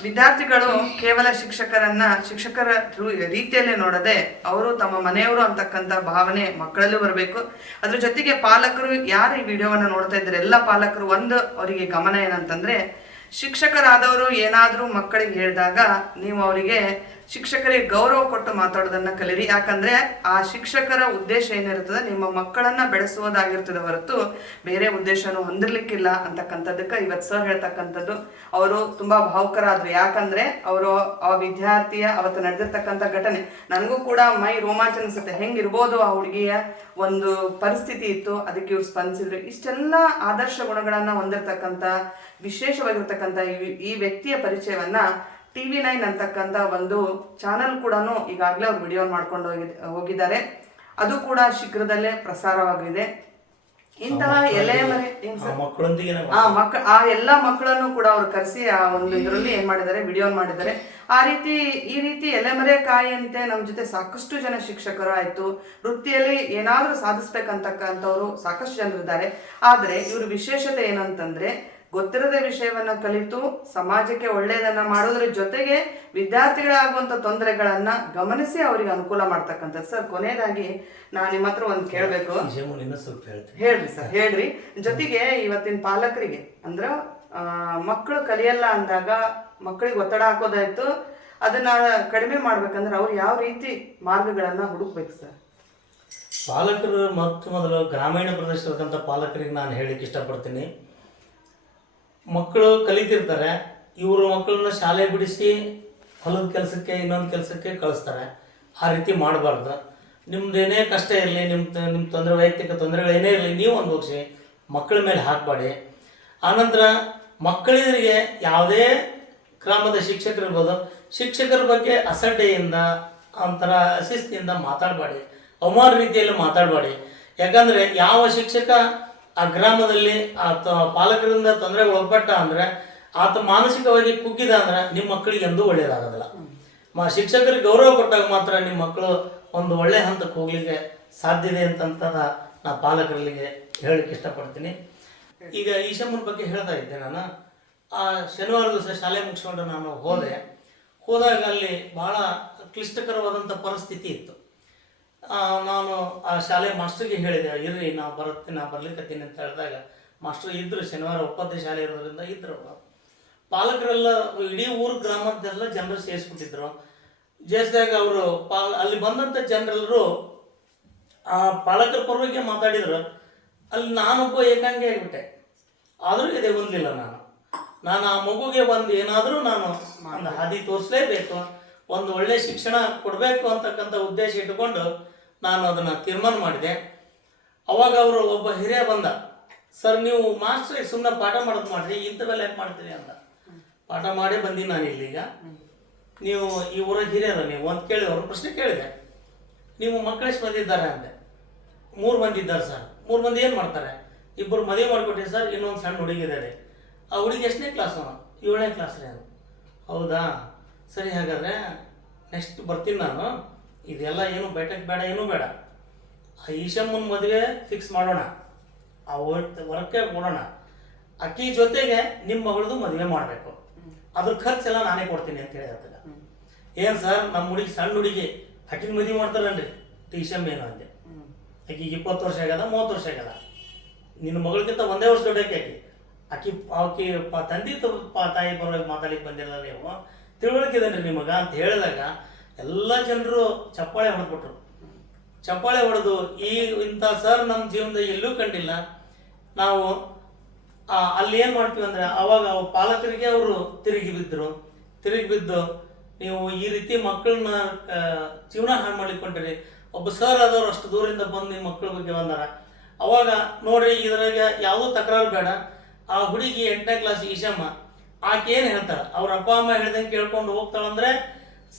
ವಿದ್ಯಾರ್ಥಿಗಳು ಕೇವಲ ಶಿಕ್ಷಕರನ್ನ, ಶಿಕ್ಷಕರ ರೀತಿಯಲ್ಲೇ ನೋಡದೆ ಅವರು ತಮ್ಮ ಮನೆಯವರು ಅಂತಕ್ಕಂಥ ಭಾವನೆ ಮಕ್ಕಳಲ್ಲೂ ಬರಬೇಕು. ಅದ್ರ ಜೊತೆಗೆ ಪಾಲಕರು ಯಾರು ಈ ವಿಡಿಯೋವನ್ನ ನೋಡ್ತಾ ಇದ್ದಾರೆ? ಎಲ್ಲ ಪಾಲಕರು ಒಂದು ಅವರಿಗೆ ಗಮನ ಏನಂತಂದ್ರೆ, ಶಿಕ್ಷಕರಾದವರು ಏನಾದರೂ ಮಕ್ಕಳಿಗೆ ಹೇಳಿದಾಗ ನೀವು ಅವರಿಗೆ ಶಿಕ್ಷಕರಿಗೆ ಗೌರವ ಕೊಟ್ಟು ಮಾತಾಡೋದನ್ನ ಕಲಿರಿ. ಯಾಕಂದ್ರೆ ಆ ಶಿಕ್ಷಕರ ಉದ್ದೇಶ ಏನಿರ್ತದೆ ನಿಮ್ಮ ಮಕ್ಕಳನ್ನ ಬೆಳೆಸುವುದಾಗಿರ್ತದೆ ಹೊರತು ಬೇರೆ ಉದ್ದೇಶನೂ ಹೊಂದಿರ್ಲಿಕ್ಕಿಲ್ಲ ಅಂತಕ್ಕಂಥದ್ದಕ್ಕೆ ಇವತ್ತು ಸರ್ ಹೇಳ್ತಕ್ಕಂಥದ್ದು. ಅವರು ತುಂಬಾ ಭಾವುಕರಾದ್ರು. ಯಾಕಂದ್ರೆ ಅವರು ಆ ವಿದ್ಯಾರ್ಥಿಯ ಅವತ್ತು ನಡೆದಿರ್ತಕ್ಕಂಥ ಘಟನೆ. ನನಗೂ ಕೂಡ ಮೈ ರೋಮಾಂಚನ ಅನ್ಸುತ್ತೆ. ಹೆಂಗಿರ್ಬೋದು ಆ ಹುಡುಗಿಯ ಒಂದು ಪರಿಸ್ಥಿತಿ ಇತ್ತು. ಅದಕ್ಕೆ ಇವ್ರು ಸ್ಪಂದಿಸಿದ್ರು. ಇಷ್ಟೆಲ್ಲ ಆದರ್ಶ ಗುಣಗಳನ್ನ ಹೊಂದಿರತಕ್ಕಂಥ, ವಿಶೇಷವಾಗಿರ್ತಕ್ಕಂಥ ಈ ವ್ಯಕ್ತಿಯ ಪರಿಚಯವನ್ನ ಟಿವಿ ನೈನ್ ಅಂತಕ್ಕಂಥ ಒಂದು ಚಾನೆಲ್ ಕೂಡ ಈಗಾಗಲೇ ಅವ್ರು ವಿಡಿಯೋ ಮಾಡ್ಕೊಂಡು ಹೋಗಿ ಹೋಗಿದ್ದಾರೆ. ಅದು ಕೂಡ ಶೀಘ್ರದಲ್ಲೇ ಪ್ರಸಾರವಾಗಲಿದೆ. ಇಂತಹ ಎಲೆ ಆ? ಮಕ್ಕಳೊಂದಿಗೆ ಆ ಮಕ್ಕ ಆ ಎಲ್ಲಾ ಮಕ್ಕಳನ್ನು ಕೂಡ ಅವ್ರು ಕರೆಸಿ ಆ ಒಂದು ಇದರಲ್ಲಿ ಏನ್ ಮಾಡಿದ್ದಾರೆ ವಿಡಿಯೋ ಮಾಡಿದ್ದಾರೆ. ಆ ರೀತಿ ಈ ರೀತಿ ಎಲೆಮರೆ ಕಾಯಿಯಂತೆ ನಮ್ಮ ಜೊತೆ ಸಾಕಷ್ಟು ಜನ ಶಿಕ್ಷಕರು ಆಯ್ತು. ವೃತ್ತಿಯಲ್ಲಿ ಏನಾದ್ರೂ ಸಾಧಿಸ್ಬೇಕಂತಕ್ಕಂಥವ್ರು ಸಾಕಷ್ಟು ಜನರಿದ್ದಾರೆ. ಆದ್ರೆ ಇವ್ರ ವಿಶೇಷತೆ ಏನಂತಂದ್ರೆ ಗೊತ್ತಿರದ ವಿಷಯವನ್ನು ಕಲಿತು ಸಮಾಜಕ್ಕೆ ಒಳ್ಳೆಯದನ್ನ ಮಾಡೋದ್ರ ಜೊತೆಗೆ ವಿದ್ಯಾರ್ಥಿಗಳಾಗುವಂಥ ತೊಂದರೆಗಳನ್ನ ಗಮನಿಸಿ ಅವರಿಗೆ ಅನುಕೂಲ ಮಾಡ್ತಕ್ಕಂಥದ್ದು. ಸರ್ ಕೊನೆಯದಾಗಿ ನಾನು ನಿಮ್ಮ ಹತ್ರ ಒಂದು ಕೇಳಬೇಕು. ಹೇಳ್ರಿ ಸರ್ ಹೇಳ್ರಿ. ಜೊತೆಗೆ ಇವತ್ತಿನ ಪಾಲಕರಿಗೆ ಅಂದ್ರೆ ಮಕ್ಕಳು ಕಲಿಯಲ್ಲ ಅಂದಾಗ ಮಕ್ಕಳಿಗೆ ಒತ್ತಡ ಹಾಕೋದಾಯ್ತು ಅದನ್ನ ಕಡಿಮೆ ಮಾಡ್ಬೇಕಂದ್ರೆ ಅವ್ರು ಯಾವ ರೀತಿ ಮಾರ್ಗಗಳನ್ನ ಹುಡುಕ್ಬೇಕು ಸರ್? ಪಾಲಕರು ಮತ್ತು ಮೊದಲು ಗ್ರಾಮೀಣ ಪ್ರದೇಶದಕ್ಕಂಥ ಪಾಲಕರಿಗೆ ನಾನು ಹೇಳಲಿಕ್ಕೆ ಇಷ್ಟಪಡ್ತೀನಿ. ಮಕ್ಕಳು ಕಲಿತಿರ್ತಾರೆ, ಇವರು ಮಕ್ಕಳನ್ನ ಶಾಲೆ ಬಿಡಿಸಿ ಹೊಲದ ಕೆಲಸಕ್ಕೆ, ಇನ್ನೊಂದು ಕೆಲಸಕ್ಕೆ ಕಳಿಸ್ತಾರೆ. ಆ ರೀತಿ ಮಾಡಬಾರ್ದು. ನಿಮ್ದು ಕಷ್ಟ ಇರಲಿ ನಿಮ್ಮ ನಿಮ್ಮ ತೊಂದರೆ, ವೈಯಕ್ತಿಕ ತೊಂದರೆಗಳೇನೇ ಇರಲಿ, ನೀವು ಅನುಭವಿಸಿ ಮಕ್ಕಳ ಮೇಲೆ ಹಾಕಬೇಡಿ. ಆನಂತರ ಮಕ್ಕಳಿಗೆ ಯಾವುದೇ ಗ್ರಾಮದ ಶಿಕ್ಷಕರು ಇರ್ಬೋದು, ಶಿಕ್ಷಕರ ಬಗ್ಗೆ ಅಸಡ್ಡೆಯಿಂದ, ಒಂಥರ ಅಶಿಸ್ತಿಯಿಂದ ಮಾತಾಡಬೇಡಿ. ಅವಮಾನ ರೀತಿಯಲ್ಲಿ ಮಾತಾಡಬೇಡಿ. ಯಾಕಂದರೆ ಯಾವ ಶಿಕ್ಷಕ ಆ ಗ್ರಾಮದಲ್ಲಿ ಆ ತ- ಪಾಲಕರಿಂದ ತೊಂದರೆಗೆ ಒಳಪಟ್ಟ ಅಂದರೆ ಆತ ಮಾನಸಿಕವಾಗಿ ಕುಗ್ಗಿದ ಅಂದ್ರೆ ನಿಮ್ಮ ಮಕ್ಕಳಿಗೆ ಎಂದೂ ಒಳ್ಳೆಯದಾಗೋದಿಲ್ಲ. ಮಾ ಶಿಕ್ಷಕರಿಗೆ ಗೌರವ ಕೊಟ್ಟಾಗ ಮಾತ್ರ ನಿಮ್ಮ ಮಕ್ಕಳು ಒಂದು ಒಳ್ಳೆ ಹಂತಕ್ಕೆ ಹೋಗ್ಲಿಕ್ಕೆ ಸಾಧ್ಯ ಇದೆ ಅಂತಂತ ನಾ ಪಾಲಕರಿಗೆ ಹೇಳಕ್ಕೆ ಇಷ್ಟಪಡ್ತೀನಿ. ಈಗ ಈಶಮ್ಮನ ಬಗ್ಗೆ ಹೇಳ್ತಾ ಇದ್ದೆ ನಾನು. ಆ ಶನಿವಾರ ದಿವಸ ಶಾಲೆ ಮುಗಿಸ್ಕೊಂಡು ನಾನು ಹೋದೆ. ಹೋದಾಗ ಅಲ್ಲಿ ಬಹಳ ಕ್ಲಿಷ್ಟಕರವಾದಂಥ ಪರಿಸ್ಥಿತಿ ಇತ್ತು. ನಾನು ಆ ಶಾಲೆ ಮಾಸ್ಟ್ರಿಗೆ ಹೇಳಿದೆ, ಇರ್ರಿ, ನಾ ಬರುತ್ತೆ, ನಾ ಬರ್ಲಿಕ್ಕತ್ತೀನಿ ಅಂತ ಹೇಳಿದಾಗ, ಮಾಸ್ಟರ್ ಇದ್ರು, ಶನಿವಾರ ಒಪ್ಪತ್ತೆ ಶಾಲೆ ಇರೋದ್ರಿಂದ ಇದ್ರು ಅವ್ರು. ಪಾಲಕರೆಲ್ಲ, ಇಡೀ ಊರು ಗ್ರಾಮದ್ದೆಲ್ಲ ಜನರು ಸೇರಿಸ್ಬಿಟ್ಟಿದ್ರು. ಜೇಸ್ದಾಗ ಅವರು ಪಾಲ್, ಅಲ್ಲಿ ಬಂದಂಥ ಜನರೆಲ್ಲರೂ ಆ ಪಾಲಕರ ಪರವಾಗಿ ಮಾತಾಡಿದ್ರು. ಅಲ್ಲಿ ನಾನೊಬ್ಬ ಏಕಾಂಗಿ ಆಗಿಬಿಟ್ಟೆ. ಆದರೂ ಇದೆ ಹೊಂದಿಲ್ಲ ನಾನು. ನಾನು ಆ ಮಗುಗೆ ಒಂದು ಏನಾದರೂ ನಾನು ಒಂದು ಹಾದಿ ತೋರಿಸ್ಲೇಬೇಕು, ಒಂದು ಒಳ್ಳೆ ಶಿಕ್ಷಣ ಕೊಡಬೇಕು ಅಂತಕ್ಕಂಥ ಉದ್ದೇಶ ಇಟ್ಟುಕೊಂಡು ನಾನು ಅದನ್ನು ತೀರ್ಮಾನ ಮಾಡಿದೆ. ಅವಾಗ ಅವರು ಒಬ್ಬ ಹಿರಿಯ ಬಂದ, ಸರ್, ನೀವು ಮಾಸ್ಟ್ರಿಗೆ ಸುಮ್ಮನೆ ಪಾಠ ಮಾಡೋದು ಮಾಡಿದ್ರಿ ಇಂಥವೆಲ್ಲ ಯಾಕೆ ಮಾಡ್ತೀರಿ? ಅಂತ ಪಾಠ ಮಾಡೇ ಬಂದಿ ನಾನು ಇಲ್ಲಿಗ ನೀವು ಈ ಊರ ಹಿರಿಯರ, ನೀವು ಅಂತ ಕೇಳಿ ಅವ್ರ ಪ್ರಶ್ನೆ ಕೇಳಿದೆ. ನೀವು ಮಕ್ಕಳೆಷ್ಟು ಬಂದಿದ್ದಾರೆ ಅಂದೆ. ಮೂರು ಮಂದಿ ಇದ್ದಾರೆ ಸರ್. ಮೂರು ಮಂದಿ ಏನು ಮಾಡ್ತಾರೆ? ಇಬ್ಬರು ಮದುವೆ ಮಾಡಿಕೊಟ್ಟಿ ಸರ್, ಇನ್ನೊಂದು ಸಣ್ಣ ಹುಡುಗಿ ಇದ್ದಾರೆ ಆ ಹುಡುಗಿ ಎಷ್ಟನೇ ಕ್ಲಾಸ್ ಅವನು? ಏಳನೇ ಕ್ಲಾಸ್ ರೀ ಅದು ಹೌದಾ? ಸರಿ, ಹಾಗಾದರೆ ನೆಕ್ಸ್ಟ್ ಬರ್ತೀನಿ ನಾನು. ಇದೆಲ್ಲ ಏನು ಬೇಟಕ್ಕೆ ಬೇಡ, ಏನೂ ಬೇಡ. ಆ ಈಶಮ್ಮನ ಮದುವೆ ಫಿಕ್ಸ್ ಮಾಡೋಣ. ಆ ವರ್ಕೆ ಕೊಡೋಣ ಅಕ್ಕಿ ಜೊತೆಗೆ ನಿಮ್ಮ ಮಗಳದು ಮದುವೆ ಮಾಡಬೇಕು. ಅದ್ರ ಖರ್ಚೆಲ್ಲ ನಾನೇ ಕೊಡ್ತೀನಿ ಅಂತ ಹೇಳಿದ ಏನು ಸರ್ ನಮ್ಮ ಹುಡುಗಿ ಸಣ್ಣ ಹುಡುಗಿ, ಅಕ್ಕಿನ ಮದುವೆ ಮಾಡ್ತಾರನ್ರಿ ಟೀಶಮ್ ಏನು ಅಂದೆ. ಅಕ್ಕಿ ಇಪ್ಪತ್ತು ವರ್ಷ ಆಗ್ಯದ, ಮೂವತ್ತು ವರ್ಷ ಆಗ್ಯದ. ನಿನ್ನ ಮಗಳಿಗಿಂತ ಒಂದೇ ವರ್ಷ ದೊಡ್ಡಕ್ಕೆ ಆಕಿ. ಆಕಿ ಆಕಿ, ಪ, ತಂದೆ ತಾಯಿ ಪರವಾಗಿ ಮಾತಾಡಿಕ್ ಬಂದಿಲ್ಲ ನೀವು. ತಿಳುವಳಿಕೆ ನಿಮಗ ಅಂತ ಹೇಳಿದಾಗ ಎಲ್ಲ ಜನರು ಚಪ್ಪಾಳೆ ಹೊಡೆದ್ಬಿಟ್ರು. ಚಪ್ಪಾಳೆ ಹೊಡೆದು ಈ ಇಂಥ ಸರ್ ನಮ್ಮ ಜೀವನದ ಎಲ್ಲೂ ಕಂಡಿಲ್ಲ. ನಾವು ಅಲ್ಲಿ ಏನು ಮಾಡ್ತೀವಿ ಅಂದರೆ ಅವಾಗ ಅವ ಪಾಲಕರಿಗೆ ಅವರು ತಿರುಗಿ ಬಿದ್ದರು ತಿರುಗಿ ಬಿದ್ದು ನೀವು ಈ ರೀತಿ ಮಕ್ಕಳನ್ನ ಜೀವನ ಹಾಳು ಮಾಡಿಕೊಂಡ್ರಿ. ಒಬ್ಬ ಸರ್ ಆದವ್ರು ಅಷ್ಟು ದೂರದಿಂದ ಬಂದು ಈ ಮಕ್ಕಳ ಬಗ್ಗೆ ಬಂದಾರ. ಅವಾಗ ನೋಡ್ರಿ ಇದ್ರಾಗ ಯಾವುದೂ ತಕರಾರು ಬೇಡ. ಆ ಹುಡುಗಿ ಎಂಟನೇ ಕ್ಲಾಸ್ ಈಶಮ್ಮ, ಆಕೆ ಏನು ಹೇಳ್ತಾಳೆ? ಅವ್ರ ಅಪ್ಪ, ಅಮ್ಮ ಹೇಳ್ದಂಗೆ ಕೇಳ್ಕೊಂಡು ಹೋಗ್ತಾಳಂದ್ರೆ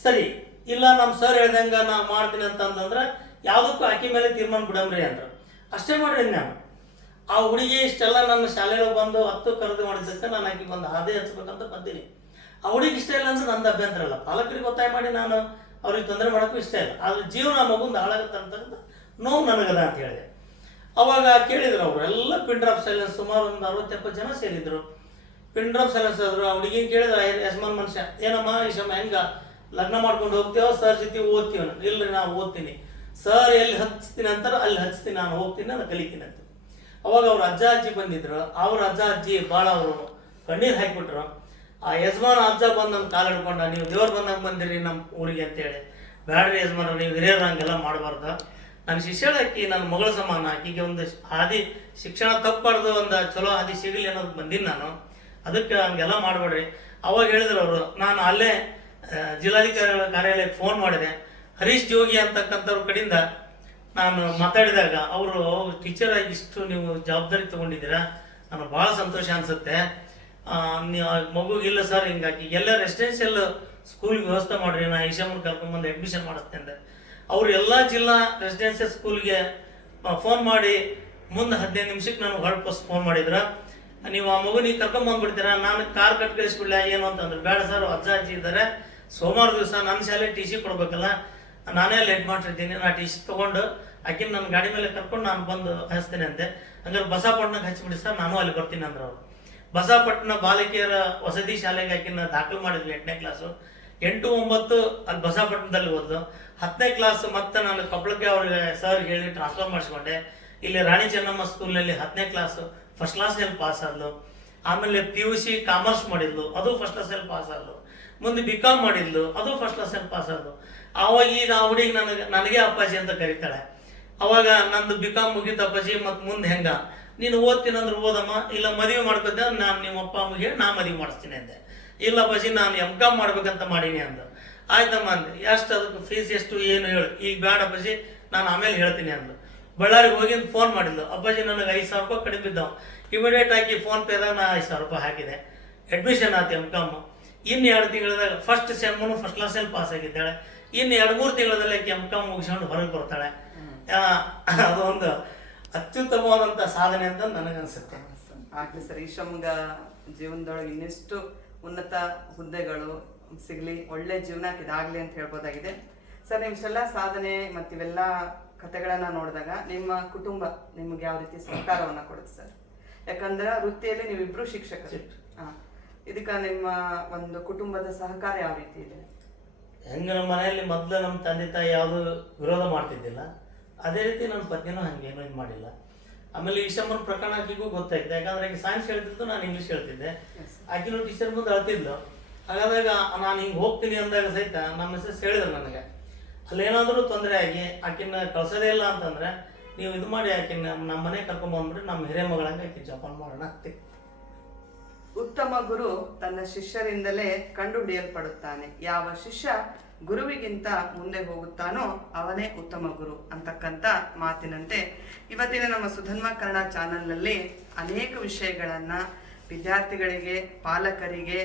ಸರಿ ಇಲ್ಲ ನಮ್ಮ ಸರ್ ಹೇಳ್ದಂಗೆ ನಾ ಮಾಡ್ತೀನಿ ಅಂತಂದ್ರೆ ಯಾವುದಕ್ಕೂ ಆಕೆ ಮೇಲೆ ತೀರ್ಮಾನ ಬಿಡಮ್ರಿ ಅಂದ್ರು. ಅಷ್ಟೇ ಮಾಡ್ರಿ ನಾನು ಆ ಹುಡುಗಿ ಇಷ್ಟೆಲ್ಲ ನನ್ನ ಶಾಲೆಗೆ ಬಂದು ಹತ್ತು ಖರೀದಿ ಮಾಡಿದ್ದಕ್ಕೆ ನಾನು ಆಕೆ ಬಂದು ಹಾದಿ ಹಚ್ಬೇಕಂತ ಬಂದೀನಿ. ಆ ಹುಡುಗಿ ಇಷ್ಟ ಇಲ್ಲ ಅಂದ್ರೆ ನಂದು ಅಭ್ಯಂತರ ಇಲ್ಲ ಪಾಲಕರಿಗೆ ಒತ್ತಾಯ ಮಾಡಿ ನಾನು ಅವ್ರಿಗೆ ತೊಂದರೆ ಮಾಡೋಕ್ಕೂ ಇಷ್ಟ ಇಲ್ಲ. ಆದ್ರೆ ಜೀವನ ಮಗುಂದು ಹಾಳಾಗುತ್ತೆ ಅಂತಕ್ಕಂಥ ನೋವು ನನಗದ ಅಂತ ಹೇಳಿದೆ. ಅವಾಗ ಕೇಳಿದ್ರು ಅವರು, ಎಲ್ಲ ಸೈಲೆನ್ಸ್ ಸುಮಾರು ಒಂದು ಅರವತ್ತೆಪ್ಪತ್ತು ಜನ ಸೇರಿದ್ರು. ಪಿನ್ ಡ್ರಾಪ್ ಸೈಲೆನ್ಸ್ ಆದ್ರು. ಆ ಹುಡುಗಿನ ಕೇಳಿದ್ರೆ ಯಜಮಾನ್ ಮನುಷ್ಯ, ಏನಮ್ಮ, ಈಶಮ್ಮ, ಹೆಂಗ? ಲಗ್ನ ಮಾಡ್ಕೊಂಡು ಹೋಗ್ತೇವೋ, ಸರ್ ಜೊತೆ ಓದ್ತೀವ ಇಲ್ರಿ ನಾನು ಓದ್ತೀನಿ. ಸರ್ ಎಲ್ಲಿ ಹಚ್ತೀನಿ ಅಂತಾರ ಅಲ್ಲಿ ಹಚ್ತೀನಿ, ನಾನು ಹೋಗ್ತೀನಿ ನಾನು ಕಲಿತೀನಿ ಅಂತ. ಅವಾಗ ಅವ್ರ ಅಜ್ಜ ಅಜ್ಜಿ ಬಂದಿದ್ರು. ಅವ್ರ ಅಜ್ಜ ಅಜ್ಜಿ ಭಾಳ ಅವರು. ಕಣ್ಣೀರು ಹಾಕಿಬಿಟ್ರು. ಆ ಯಜಮಾನ ಅಜ್ಜ ಬಂದು ನಮ್ಮ ಕಾಲು ಹಿಡ್ಕೊಂಡ, ನೀವು ದೇವ್ರು ಬಂದಾಗ ಬಂದಿರಿ ನಮ್ಮ ಊರಿಗೆ ಅಂತೇಳಿ. ಬ್ಯಾಡ್ರಿ ಯಜಮಾನ ನೀವು ಹಿರಿಯರು ಹಂಗೆಲ್ಲ ಮಾಡಬಾರ್ದು. ನನ್ನ ಶಿಷ್ಯಳ ಆಕಿ ನನ್ನ ಮಗಳ ಸಮಾನ. ಆಕಿಗೆ ಒಂದು ಹಾದಿ ಶಿಕ್ಷಣ ತಪ್ಪಬಾರ್ದು ಒಂದು ಚಲೋ ಹಾದಿ ಸಿಗಲಿ ಅನ್ನೋದು ಬಂದೀನಿ ನಾನು. ಅದಕ್ಕೆ ಹಂಗೆಲ್ಲ ಮಾಡಬೇಡ್ರಿ. ಅವಾಗ ಹೇಳಿದ್ರು ಅವರು, ನಾನು ಅಲ್ಲೇ ಜಿಲ್ಲಾಧಿಕಾರಿಗಳ ಕಾರ್ಯಾಲಯಕ್ಕೆ ಫೋನ್ ಮಾಡಿದೆ. ಹರೀಶ್ ಜೋಗಿ ಅಂತಕ್ಕಂಥವ್ರ ಕಡೆಯಿಂದ ನಾನು ಮಾತಾಡಿದಾಗ ಅವರು, ಟೀಚರ್ ಆಗಿ ಇಷ್ಟು ನೀವು ಜವಾಬ್ದಾರಿ ತಗೊಂಡಿದ್ದೀರಾ? ನನಗೆ ಭಾಳ ಸಂತೋಷ ಅನಿಸುತ್ತೆ. ನೀವು ಮಗುಗಿಲ್ಲ ಸರ್ ಹಿಂಗಾಗಿ ಎಲ್ಲ ರೆಸಿಡೆನ್ಷಿಯಲ್ ಸ್ಕೂಲ್ಗೆ ವ್ಯವಸ್ಥೆ ಮಾಡಿರಿ ನಾನು ಈಶಮ್ಮನ ಕರ್ಕೊಂಡ್ಬಂದು ಅಡ್ಮಿಷನ್ ಮಾಡಿಸ್ತೇನೆ ಅವರು ಎಲ್ಲ ಜಿಲ್ಲಾ ರೆಸಿಡೆನ್ಷಿಯಲ್ ಸ್ಕೂಲ್ಗೆ ಫೋನ್ ಮಾಡಿ, ಮುಂದೆ ಹದಿನೈದು ನಿಮಿಷಕ್ಕೆ ನಾನು ಹೊರಪಸ್ ಫೋನ್ ಮಾಡಿದ್ರ. ನೀವು ಆ ಮಗು ನೀವು ಕರ್ಕೊಂಬಂದ್ಬಿಡ್ತೀರಾ ನಾನು ಕಾರ್ ಕಟ್ ಕಳಿಸ್ಬಿಡ್ಲ? ಏನು? ಅಂತಂದ್ರೆ. ಬೇಡ ಸರ್ ಅಜ್ಜ, ಅಜ್ಜಿ ಇದ್ದಾರೆ ಸೋಮವಾರ ದಿವಸ ನನ್ನ ಶಾಲೆ ಟಿ ಸಿ ಕೊಡ್ಬೇಕಲ್ಲ, ನಾನೇ ಲೇಟ್ ಮಾಡಿರ್ತೀನಿ ನಾ ಟಿ ಸಿ ತೊಗೊಂಡು ಆಕಿನ ನನ್ನ ಗಾಡಿ ಮೇಲೆ ಕರ್ಕೊಂಡು ನಾನು ಬಂದು ಹಚ್ತೀನಿ ಅಂತೆ. ಹಂಗಾರೆ ಬಸಾಪಟ್ಟಣಕ್ಕೆ ಹಚ್ಚಿಬಿಡಿ ಸರ್, ನಾನು ಅಲ್ಲಿ ಬರ್ತೀನಿ ಅಂದ್ರೆ ಅವರು. ಬಸಾಪಟ್ಟಣ ಬಾಲಕಿಯರ ವಸತಿ ಶಾಲೆಗೆ ಆಕಿನ ದಾಖಲು ಮಾಡಿದ್ವಿ ಎಂಟನೇ ಕ್ಲಾಸು ಎಂಟು ಒಂಬತ್ತು ಅಲ್ಲಿ ಬಸಾಪಟ್ಟಣದಲ್ಲಿ ಓದ್ದು. ಹತ್ತನೇ ಕ್ಲಾಸ್ ಮತ್ತೆ ನಾನು ಕೊಪ್ಪಳಕ್ಕೆ ಅವ್ರಿಗೆ ಸರ್ ಹೇಳಿ ಟ್ರಾನ್ಸ್ಫರ್ ಮಾಡಿಸ್ಕೊಂಡೆ. ಇಲ್ಲಿ ರಾಣಿ ಚೆನ್ನಮ್ಮ ಸ್ಕೂಲಲ್ಲಿ ಹತ್ತನೇ ಕ್ಲಾಸ್ ಫಸ್ಟ್ ಕ್ಲಾಸಲ್ಲಿ ಪಾಸ್ ಆದ್ಲು. ಆಮೇಲೆ ಪಿ ಯು ಸಿ ಕಾಮರ್ಸ್ ಮಾಡಿದ್ಲು, ಅದು ಫಸ್ಟ್ ಕ್ಲಾಸಲ್ಲಿ ಪಾಸ್ ಆದ್ಲು. ಮುಂದೆ ಬಿ ಕಾಮ್ ಮಾಡಿದ್ಲು. ಅದು ಫಸ್ಟ್ ಕ್ಲಾಸಲ್ಲಿ ಪಾಸ್ ಆದ್ಲು. ಆವಾಗ ಈಗ ಆ ಹುಡುಗಿ ನನಗೆ ನನಗೆ ಅಪ್ಪಾಜಿ ಅಂತ ಕರೀತಾಳೆ. ಅವಾಗ ನಂದು ಬಿ ಕಾಮ್ ಮುಗೀತು ಅಪ್ಪಾಜಿ, ಮತ್ತು ಮುಂದೆ ಹೆಂಗ? ನೀನು ಓದ್ತೀನಂದ್ರೆ ಓದಮ್ಮ, ಇಲ್ಲ ಮದುವೆ ಮಾಡ್ಕೊದ್ದೆ ನಾನು ನಿಮ್ಮ ಅಪ್ಪ ಅಮ್ಮಗೆ ನಾ ಮದುವೆ ಮಾಡಿಸ್ತೀನಿ ಅಂದೆ. ಇಲ್ಲ ಅಪ್ಪಾಜಿ, ನಾನು ಎಂ ಕಾಮ್ ಮಾಡ್ಬೇಕಂತ ಮಾಡೀನಿ ಅಂದ. ಆಯ್ತಮ್ಮ ಅಂದೆ. ಎಷ್ಟು ಅದಕ್ಕೆ ಫೀಸ್ ಎಷ್ಟು ಏನು ಹೇಳು. ಈಗ ಬೇಡ ಅಪ್ಪಾಜಿ, ನಾನು ಆಮೇಲೆ ಹೇಳ್ತೀನಿ ಅಂದು. ಬಳ್ಳಾರಿಗೆ ಹೋಗಿ ಫೋನ್ ಮಾಡಿದ್ಲು. ಅಪ್ಪಾಜಿ ನನಗೆ ಐದು ಸಾವಿರ ರೂಪಾಯಿ ಕಡಿಮೆ ಬಿದ್ದಾವ ಇಮಿಡಿಯೇಟ್ ಆಗಿ ಫೋನ್ ಪೇದಾಗ ನಾ ಐದು ಸಾವಿರ ರೂಪಾಯಿ ಹಾಕಿದೆ. ಅಡ್ಮಿಷನ್ ಆಯ್ತು ಎಂ ಕಾಮ್ ಇನ್ನು ಎರಡು ತಿಂಗಳದಾಗ ಫಸ್ಟ್ ಸೆಮ್ಮನು ಫಸ್ಟ್ ಕ್ಲಾಸಲ್ಲಿ ಪಾಸ್ ಆಗಿದ್ದಾಳೆ. ಇನ್ನು ಎರಡು ಮೂರು ತಿಂಗಳಲ್ಲಿ ಎಂ ಕಾಮ್ ಮುಗಿಸ್ಕೊಂಡು ಹೊರಗೆ ಬರ್ತಾಳೆ. ಅದೊಂದು ಅತ್ಯುತ್ತಮವಾದಂಥ ಸಾಧನೆ ಅಂತ ನನಗನ್ಸುತ್ತೆ. ಆಗ್ಲಿ ಸರ್ ಈಶಮ್ಗ ಜೀವನದೊಳಗೆ ಇನ್ನೆಷ್ಟು ಉನ್ನತ ಹುದ್ದೆಗಳು ಸಿಗಲಿ ಒಳ್ಳೆ ಜೀವನ ಇದಾಗಲಿ ಅಂತ ಹೇಳ್ಬೋದಾಗಿದೆ. ಸರ್ ನಿಮ್ಮ ಇಷ್ಟೆಲ್ಲ ಸಾಧನೆ ಮತ್ತು ಇವೆಲ್ಲ ಕಥೆಗಳನ್ನ ನೋಡಿದಾಗ ನಿಮ್ಮ ಕುಟುಂಬ ನಿಮ್ಗೆ ಯಾವ ರೀತಿ ಸಹಕಾರವನ್ನ ಕೊಡುತ್ತೆ ಸರ್? ಯಾಕಂದ್ರೆ ವೃತ್ತಿಯಲ್ಲಿ ನೀವಿಬ್ರು ಶಿಕ್ಷಕರು. ಹಾ. ಇದಕ್ಕೆ ನಿಮ್ಮ ಒಂದು ಕುಟುಂಬದ ಸಹಕಾರ ಯಾವ ರೀತಿ ಇದೆ? ಹೆಂಗೆ ನಮ್ಮ ಮನೆಯಲ್ಲಿ ಮೊದಲು ನಮ್ಮ ತಂದೆ ತಾಯಿ ಯಾವುದು ವಿರೋಧ ಮಾಡ್ತಿದ್ದಿಲ್ಲ ಅದೇ ರೀತಿ ನನ್ನ ಪತ್ನಿನೂ ಹಂಗೇನು ಇದು ಮಾಡಿಲ್ಲ. ಆಮೇಲೆ ಈಶಮ್ಮನ ಪ್ರಕರಣ ಆಕಿಗೂ ಗೊತ್ತಾಯ್ತು ಯಾಕಂದ್ರೆ ಈಗ ಸೈನ್ಸ್ ಹೇಳ್ತಿದ್ದು ನಾನು ಇಂಗ್ಲೀಷ್ ಹೇಳ್ತಿದ್ದೆ. ಆಕಿನೂ ಟೀಚರ್ ಮುಂದೆ ಅಳ್ತಿದ್ಲು. ಹಾಗಾದಾಗ ನಾನು ಹಿಂಗೆ ಹೋಗ್ತೀನಿ ಅಂದಾಗ ಸಹಿತ ನಮ್ಮ ಮಿಸ್ಸಸ್ ಹೇಳಿದ್ರು ನನಗೆ ಅಲ್ಲೇನಾದರೂ ತೊಂದರೆ ಆಗಿ ಆಕಿನ ಕಳ್ಸೋದೇ ಇಲ್ಲ ಅಂತಂದ್ರೆ ನೀವು ಇದು ಮಾಡಿ ಆಕಿನ ನಮ್ಮ ಮನೆ ಕರ್ಕೊಂಬಂದ್ಬಿಟ್ಟು ನಮ್ಮ ಹಿರೇ ಮಗಳಂಗೆ ಆಕೆ ಜಪಾನ್ ಮಾಡೋಣ ಅಂತೆ ಉತ್ತಮ ಗುರು ತನ್ನ ಶಿಷ್ಯರಿಂದಲೇ ಕಂಡುಹಿಡಿಯಲ್ಪಡುತ್ತಾನೆ. ಯಾವ ಶಿಷ್ಯ ಗುರುವಿಗಿಂತ ಮುಂದೆ ಹೋಗುತ್ತಾನೋ ಅವನೇ ಉತ್ತಮ ಗುರು ಅಂತಕ್ಕಂಥ ಮಾತಿನಂತೆ ಇವತ್ತಿನ ನಮ್ಮ ಸುಧನ್ವ ಕನ್ನಡ ಚಾನಲ್ನಲ್ಲಿ ಅನೇಕ ವಿಷಯಗಳನ್ನು ವಿದ್ಯಾರ್ಥಿಗಳಿಗೆ, ಪಾಲಕರಿಗೆ,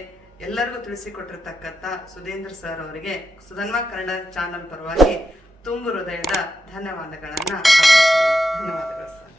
ಎಲ್ಲರಿಗೂ ತಿಳಿಸಿಕೊಟ್ಟಿರ್ತಕ್ಕಂಥ ಸುಧೇಂದ್ರ ಸರ್ ಅವರಿಗೆ ಸುಧನ್ಮ ಕನ್ನಡ ಚಾನಲ್ ಪರವಾಗಿ ತುಂಬು ಹೃದಯದ ಧನ್ಯವಾದಗಳನ್ನು ಧನ್ಯವಾದಗಳು ಸರ್.